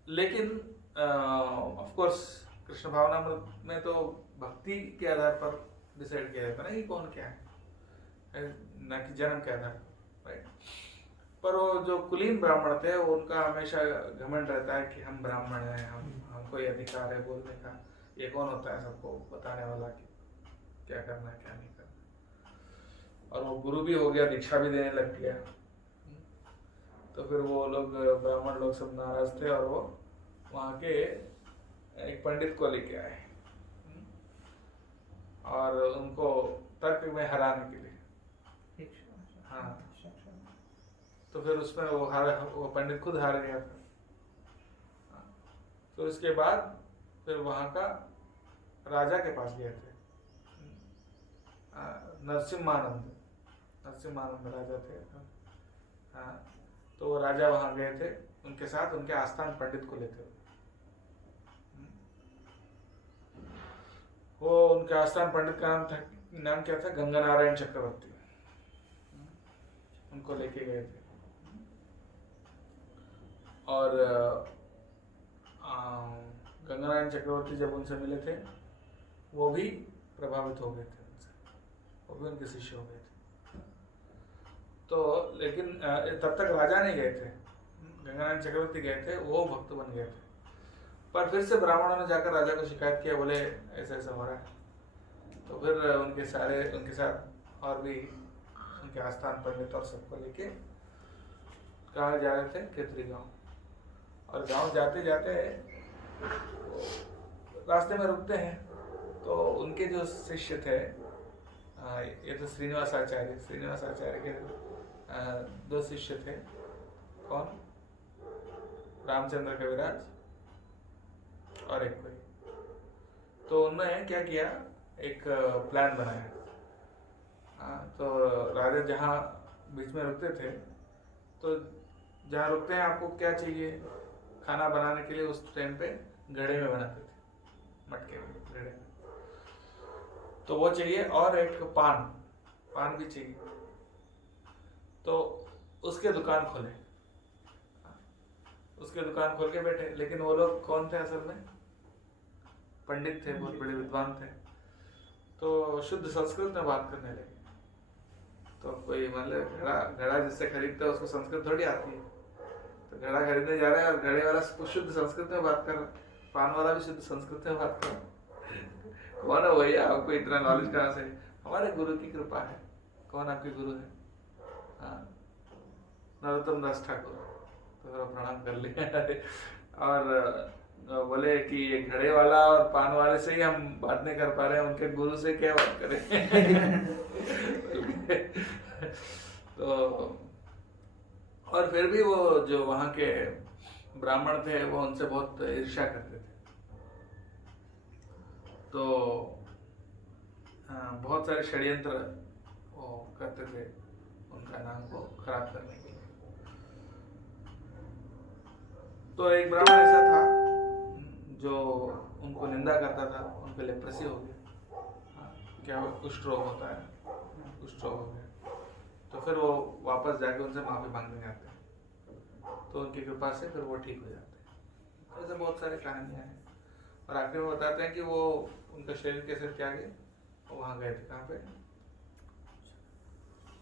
लेकिन ऑफ कोर्स कृष्ण भावना में तो भक्ति के आधार पर डिसाइड किया जाता है ना कि कौन क्या है, ना कि जन्म के आधार पर, राइट। पर वो जो कुलीन ब्राह्मण थे उनका हमेशा घमंड रहता है कि हम ब्राह्मण हैं, हमको ये अधिकार है बोलने का, ये कौन होता है सबको बताने वाला कि क्या करना है क्या नहीं करना। और वो गुरु भी हो गया, दीक्षा भी देने लग गया, तो फिर वो लोग ब्राह्मण लोग सब नाराज थे और वो वहाँ के एक पंडित को लेके आए और उनको तर्क में हराने के लिए। हाँ, तो फिर उसमें वो पंडित खुद हार गया था। तो इसके बाद फिर वहाँ का राजा के पास गए थे, नरसिम्हानंद राजा थे। हाँ, तो वो राजा वहाँ गए थे, उनके साथ उनके आस्थान पंडित को लेते हुए। वो उनके आस्थान पंडित का नाम क्या था? गंगा नारायण चक्रवर्ती। उनको लेके गए थे और गंगा नारायण चक्रवर्ती जब उनसे मिले थे वो भी प्रभावित हो गए थे उनसे, वो भी उनके शिष्य हो गए थे। तो लेकिन तब तक राजा नहीं गए थे, गंगा नारायण चक्रवर्ती गए थे, वो भक्त बन गए थे। पर फिर से ब्राह्मणों ने जाकर राजा को शिकायत किया, बोले ऐसा ऐसा हो रहा है। तो फिर उनके साथ और भी उनके आस्थान पंडित और सबको लेके कहाँ जा रहे थे? खेतरी गांव। और गांव जाते जाते रास्ते में रुकते हैं, तो उनके जो शिष्य थे, ये तो श्रीनिवास आचार्य के दो शिष्य थे। कौन? रामचंद्र कविराज और एक कोई। तो उन्होंने क्या किया, एक प्लान बनाया। तो राजा जहाँ बीच में रुकते थे, तो जहाँ रुकते हैं आपको क्या चाहिए खाना बनाने के लिए, उस टाइम पे घड़े में बनाते थे, मटके में, घड़े में। तो वो चाहिए और एक पान भी चाहिए। तो उसके दुकान खोले, उसके दुकान खोल के बैठे। लेकिन वो लोग कौन थे असल में? पंडित थे, बहुत बड़े विद्वान थे। तो शुद्ध संस्कृत में बात करने लगे। तो कोई मतलब घड़ा जिससे खरीदता है उसको संस्कृत थोड़ी आती है। तो घड़ा खरीदने जा रहे हैं और घड़े वाला शुद्ध संस्कृत में बात कर रहा है, पान वाला भी शुद्ध संस्कृत में बात कर रहा है। कौन है भैया, आपको इतना नॉलेज कहाँ से? हमारे गुरु की कृपा है। कौन आपके गुरु है? हाँ, नरोत्तम दास ठाकुर। तो प्रणाम कर लिया। और बोले कि ये घड़े वाला और पान वाले से ही हम बात नहीं कर पा रहे हैं, उनके गुरु से क्या बात करें? तो और फिर भी वो जो वहाँ के ब्राह्मण थे वो उनसे बहुत ईर्ष्या करते थे। तो बहुत सारे षड्यंत्र वो करते थे उनका नाम को खराब करने के लिए। तो एक ब्राह्मण ऐसा था जो उनको निंदा करता था, उनको लेप्रेसी हो गया। क्या कुष्ठ रोग होता है, कुष्ठ रोग हो गया। तो फिर वो वापस जाके उनसे माफी मांगने जाते हैं। तो उनकी कृपा से फिर वो ठीक हो जाते हैं। ऐसे बहुत सारी कहानियां हैं। और आखिर में बताते हैं कि वो उनका शरीर कैसे त्यागे, वो वहाँ गए थे। कहाँ पे?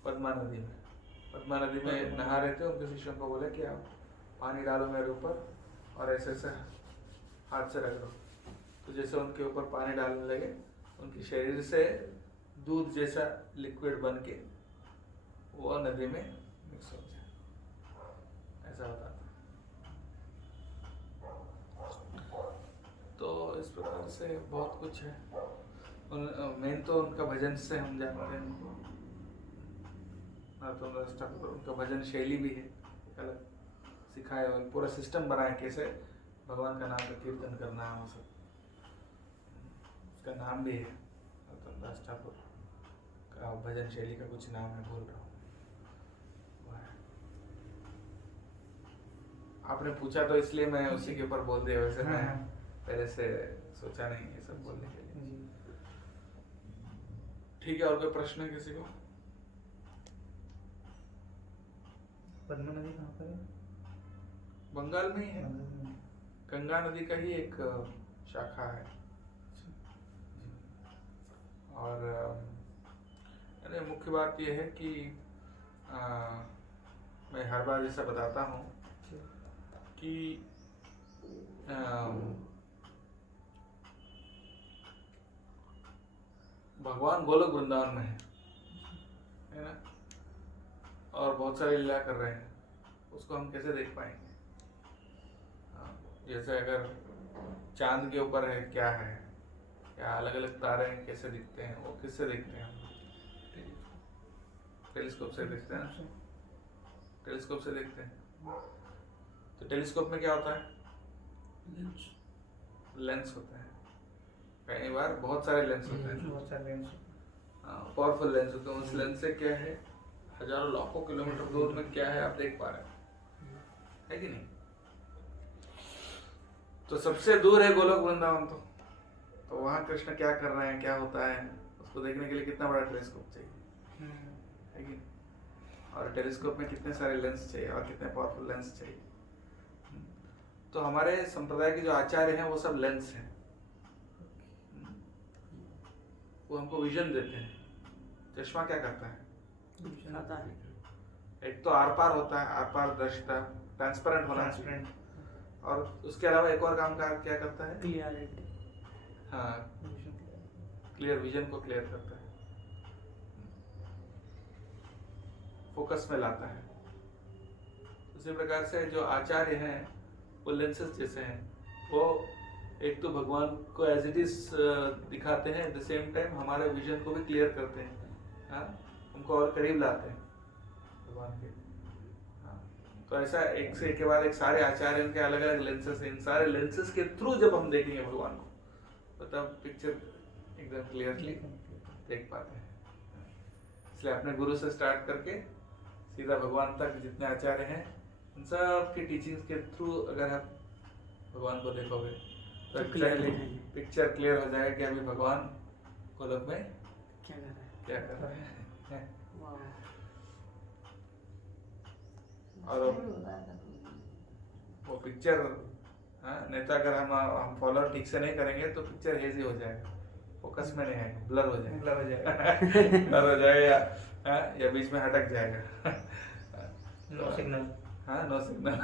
पद्मा नदी में। पद्मा नदी में नहा रहे थे। उनके शिष्यों को बोले कि आप पानी डालो मेरे ऊपर और ऐसे ऐसे हाथ से रख दो। तो जैसे उनके ऊपर पानी डालने लगे, उनके शरीर से दूध जैसा लिक्विड बन के वो नदी में मिक्स हो जाए, ऐसा होता था। तो इस प्रकार से बहुत कुछ है। मेन तो उनका भजन से हम जानते हैं उनको। उनका भजन शैली भी है अलग, सिखाया और पूरा सिस्टम बनाया कैसे भगवान का नाम का कीर्तन करना है। वो सब उसका नाम भी है, दास ठाकुर का भजन शैली का कुछ नाम है, भूल रहा हूँ। आपने पूछा तो इसलिए मैं उसी के ऊपर बोल दिया, वैसे मैं पहले से सोचा नहीं ये सब बोलने के लिए। ठीक है, और कोई प्रश्न है किसी को? पद्मा नदी कहाँ पर है? बंगाल में ही है। गंगा नदी का ही एक शाखा है। और मुख्य बात यह है कि मैं हर बार जैसा बताता हूँ कि भगवान गोलोक वृंदावन में है ना, और बहुत सारी लीला कर रहे हैं। उसको हम कैसे देख पाएंगे? जैसे अगर चांद के ऊपर है क्या है, या अलग अलग तारे हैं कैसे दिखते हैं, वो किससे दिखते हैं? टेलीस्कोप से देखते हैं ना, टेलीस्कोप से देखते हैं। तो टेलीस्कोप में क्या होता है? लेंस होता है। कई बार बहुत सारे लेंस होते हैं, बहुत सारे लेंस, पावरफुल लेंस होते हैं। उस लेंस से क्या है, हजारों लाखों किलोमीटर दूर में क्या है आप देख पा रहे हैं, है कि नहीं? तो सबसे दूर है गोलोक वृंदावन। तो वहाँ कृष्ण क्या कर रहे हैं, क्या होता है, उसको देखने के लिए कितना बड़ा टेलीस्कोप चाहिए, है कि नहीं? और टेलीस्कोप में कितने सारे लेंस चाहिए और कितने पावरफुल लेंस चाहिए। तो हमारे संप्रदाय के जो आचार्य हैं वो सब लेंस हैं। वो हमको विजन देते हैं। चश्मा क्या करता है? दिखाता है। एक तो आर पार होता है, आर पार दर्शिता, ट्रांसपेरेंट होना चाहिए। और उसके अलावा एक और काम क्या करता है? क्लियरिटी। हाँ, क्लियर विजन को क्लियर करता है, फोकस में लाता है। उसी प्रकार से जो आचार्य हैं वो लेंसेस जैसे हैं। वो एक तो भगवान को एज इट इज दिखाते हैं, एट द सेम टाइम हमारे विजन को भी क्लियर करते हैं। हाँ, हमको और करीब लाते हैं भगवान के। हाँ, तो ऐसा एक से एक के बाद एक सारे आचार्य उनके अलग अलग लेंसेस हैं, इन सारे लेंसेस के थ्रू जब हम देखेंगे भगवान को तो तब पिक्चर एकदम क्लियरली देख पाते हैं। इसलिए अपने गुरु से स्टार्ट करके सीधा भगवान तक जितने आचार्य हैं उन सब की टीचिंग्स के थ्रू अगर आप भगवान को देखोगे तो एग्जैक्टली पिक्चर क्लियर हो जाएगा कि अभी भगवान गोलोक में क्या कर रहे हैं। और वो पिक्चर, नहीं तो अगर हम फॉलो ठीक से नहीं करेंगे तो पिक्चर हेजी हो जाएगा, फोकस में नहीं आएगा, ब्लर हो जाएगा ब्लर हो जाएगा या बीच में हटक जाएगा। No signal. हाँ, नो सिग्नल।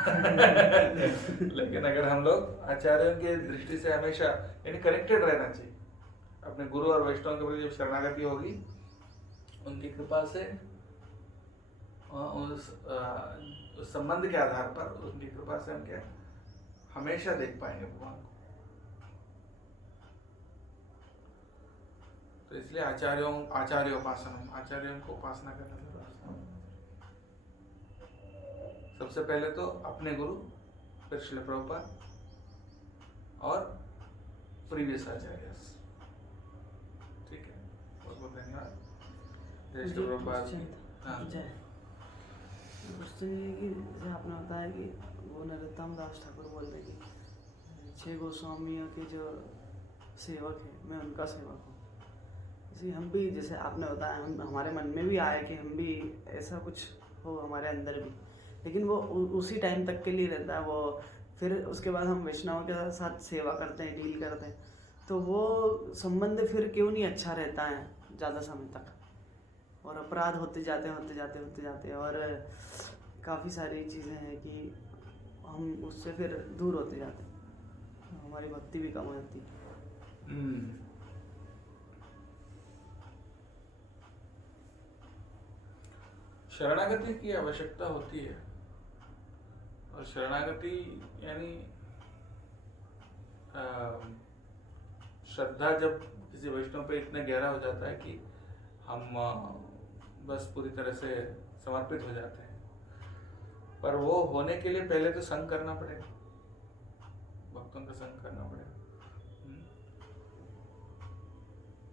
लेकिन अगर हम लोग आचार्यों की दृष्टि से हमेशा यानी कनेक्टेड रहना चाहिए अपने गुरु और वैष्णव के प्रति, जब शरणागति होगी उनकी कृपा से उस संबंध के आधार पर उनकी कृपा से हम क्या हमेशा देख पाएंगे भगवान को। तो इसलिए आचार्यों को उपासना करना जरूरी है। सबसे पहले तो अपने गुरु, फिर श्रील प्रभुपाद और प्रीवियस आचार्य। ठीक है, बहुत बहुत धन्यवाद। जय श्री प्रभुपाद की। हाँ, क्वेश्चन ये कि जैसे आपने बताया कि वो नरोत्तम दास ठाकुर बोल रहे कि 6 गोस्वामियों के जो सेवक है मैं उनका सेवक हूँ। इसी हम भी, जैसे आपने बताया, हम हमारे मन में भी आया कि हम भी ऐसा कुछ हो हमारे अंदर भी, लेकिन वो उसी टाइम तक के लिए रहता है। वो फिर उसके बाद हम वैष्णव के साथ सेवा करते हैं, डील करते हैं, तो वो संबंध फिर क्यों नहीं अच्छा रहता है ज़्यादा समय तक, और अपराध होते जाते और काफ़ी सारी चीज़ें हैं कि हम उससे फिर दूर होते जाते हैं, हमारी भक्ति भी कम हो जाती है। शरणागति की आवश्यकता होती है, और शरणागति यानी श्रद्धा जब किसी वैष्णव पे इतना गहरा हो जाता है कि हम बस पूरी तरह से समर्पित हो जाते हैं। पर वो होने के लिए पहले तो संग करना पड़ेगा, भक्तों का संग करना पड़ेगा,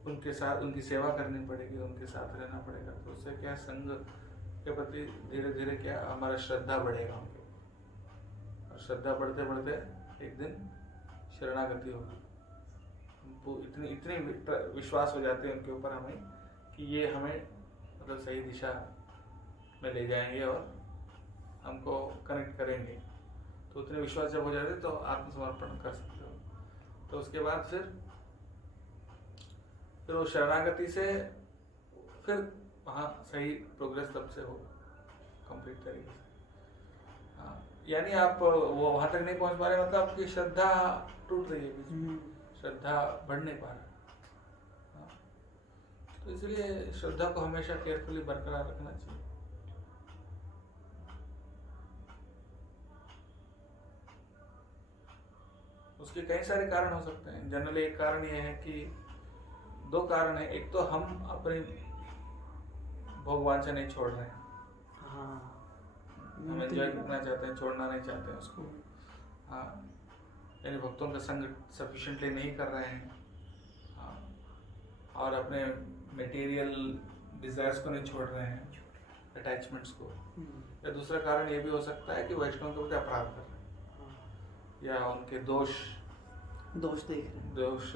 उनके साथ उनकी सेवा करनी पड़ेगी, उनके साथ रहना पड़ेगा। तो उससे क्या संग के प्रति धीरे धीरे क्या हमारा श्रद्धा बढ़ेगा, और श्रद्धा बढ़ते बढ़ते एक दिन शरणागति होगी। इतनी विश्वास हो जाते हैं उनके ऊपर हमें कि ये हमें मतलब सही दिशा में ले जाएंगे और हमको कनेक्ट करेंगे। तो उतने विश्वास जब हो जाते तो आत्मसमर्पण कर सकते हो। तो उसके बाद फिर वो शरणागति से फिर वहाँ सही प्रोग्रेस तब से होगा कंप्लीट तरीके से। हाँ, यानी आप वो वहाँ तक नहीं पहुँच पा रहे, मतलब आपकी श्रद्धा टूट रही है बीच में, श्रद्धा बढ़ नहीं पा रहा। हाँ, तो इसलिए श्रद्धा को हमेशा केयरफुली बरकरार रखना चाहिए। उसके कई सारे कारण हो सकते हैं। जनरली एक कारण यह है कि 2 कारण है। एक तो हम अपनी भोगवांछा नहीं छोड़ रहे हैं, हम एंजॉय करना चाहते हैं, छोड़ना नहीं चाहते हैं उसको। हाँ, यानी भक्तों का संग सफिशिएंटली नहीं कर रहे हैं। हाँ, और अपने मटेरियल डिजायर्स को नहीं छोड़ रहे हैं, अटैचमेंट्स को। या दूसरा कारण ये भी हो सकता है कि वैष्णव के प्रति अपराध कर रहे हैं, या उनके दोष देख रहे हैं, दोष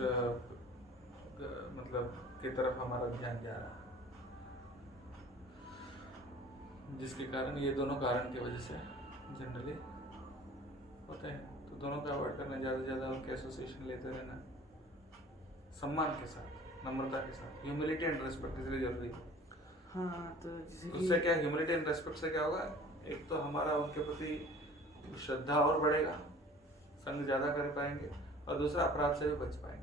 मतलब की तरफ हमारा ध्यान जा रहा है, जिसके कारण ये दोनों कारण की वजह से जनरली होते हैं। तो दोनों का अवॉइड करना, ज़्यादा से ज़्यादा उनके एसोसिएशन लेते रहना, सम्मान के साथ, नम्रता के साथ, ह्यूमिलिटी एंड रेस्पेक्ट इसलिए जरूरी है। हाँ, तो उससे क्या, ह्यूमिलिटी एंड रेस्पेक्ट से क्या होगा, एक तो हमारा उनके प्रति श्रद्धा और बढ़ेगा, संग ज़्यादा कर पाएंगे, और दूसरा अपराध से भी बच पाएंगे।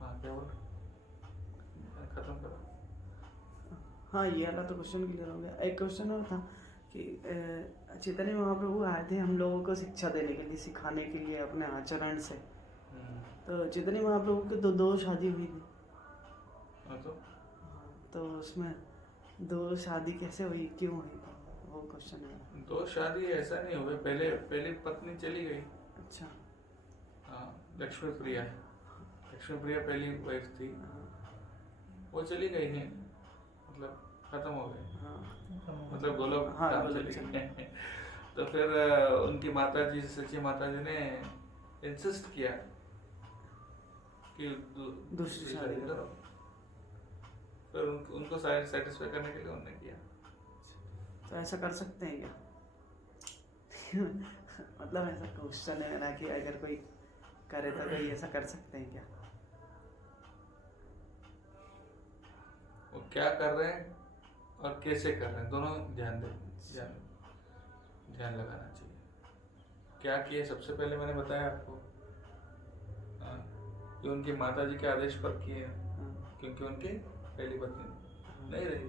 हाँ, क्या बोल खत्म करो। हाँ, ये वाला तो क्वेश्चन क्लियर हो गया। एक क्वेश्चन और था कि चैतन्य महाप्रभु आए थे हम लोगों को शिक्षा देने के लिए, सिखाने के लिए अपने आचरण से। तो चैतन्य महाप्रभु की तो 2 शादी हुई थी। तो उसमें 2 शादी कैसे हुई, क्यों हुई? वो क्वेश्चन है मेरा। 2 शादी ऐसा नहीं हुए, पहले पहली पत्नी चली गई। अच्छा। हाँ, लक्ष्मी प्रिया पहली वाइफ थी, वो चली गई है, मतलब खत्म हो गई, हाँ मतलब गोलोक हाँ, धाम गोलोक चली चली गई। तो फिर उनकी माता जी, सच्ची माता जी ने इंसिस्ट किया कि दूसरी शादी करो। फिर उनको सेटिस्फाई करने के लिए उन्होंने किया। तो ऐसा कर सकते हैं क्या? मतलब ऐसा क्वेश्चन है मेरा कि अगर कोई करे तो कोई ऐसा कर सकते हैं क्या? वो क्या कर रहे हैं और कैसे कर रहे हैं, दोनों ध्यान लगाना चाहिए। क्या किए, सबसे पहले मैंने बताया आपको कि उनकी माता जी के आदेश पर किए, क्योंकि उनकी पहली पत्नी नहीं रही।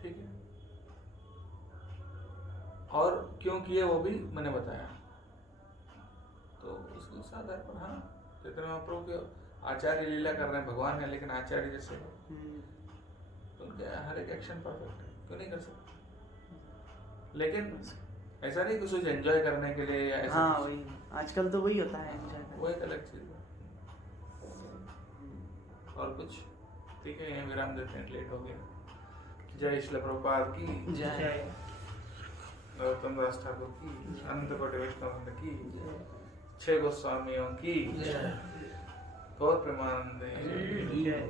ठीक है, और क्यों किए वो भी मैंने बताया। तो उस आधार पर हाँ, चैतन्य महाप्रभु के आचार्य लीला कर रहे हैं, भगवान है लेकिन आचार्य जैसे हो, तो उनके हर एक एक्शन परफेक्ट है, क्यों नहीं कर सकते? लेकिन ऐसा नहीं कुछ एंजॉय करने के लिए या ऐसा हाँ कुछ। वही, आजकल तो वही होता है एंजॉय करना। वो एक अलग चीज है। और कुछ? ठीक है, यहाँ विराम देते हैं, लेट हो गया। जय श्री प्रभुपाद की जय। गौतम दास ठाकुर की, अनंत कोटि वैष्णव की, 6 गोस्वामियों की, गौर प्रेमानंद। जय।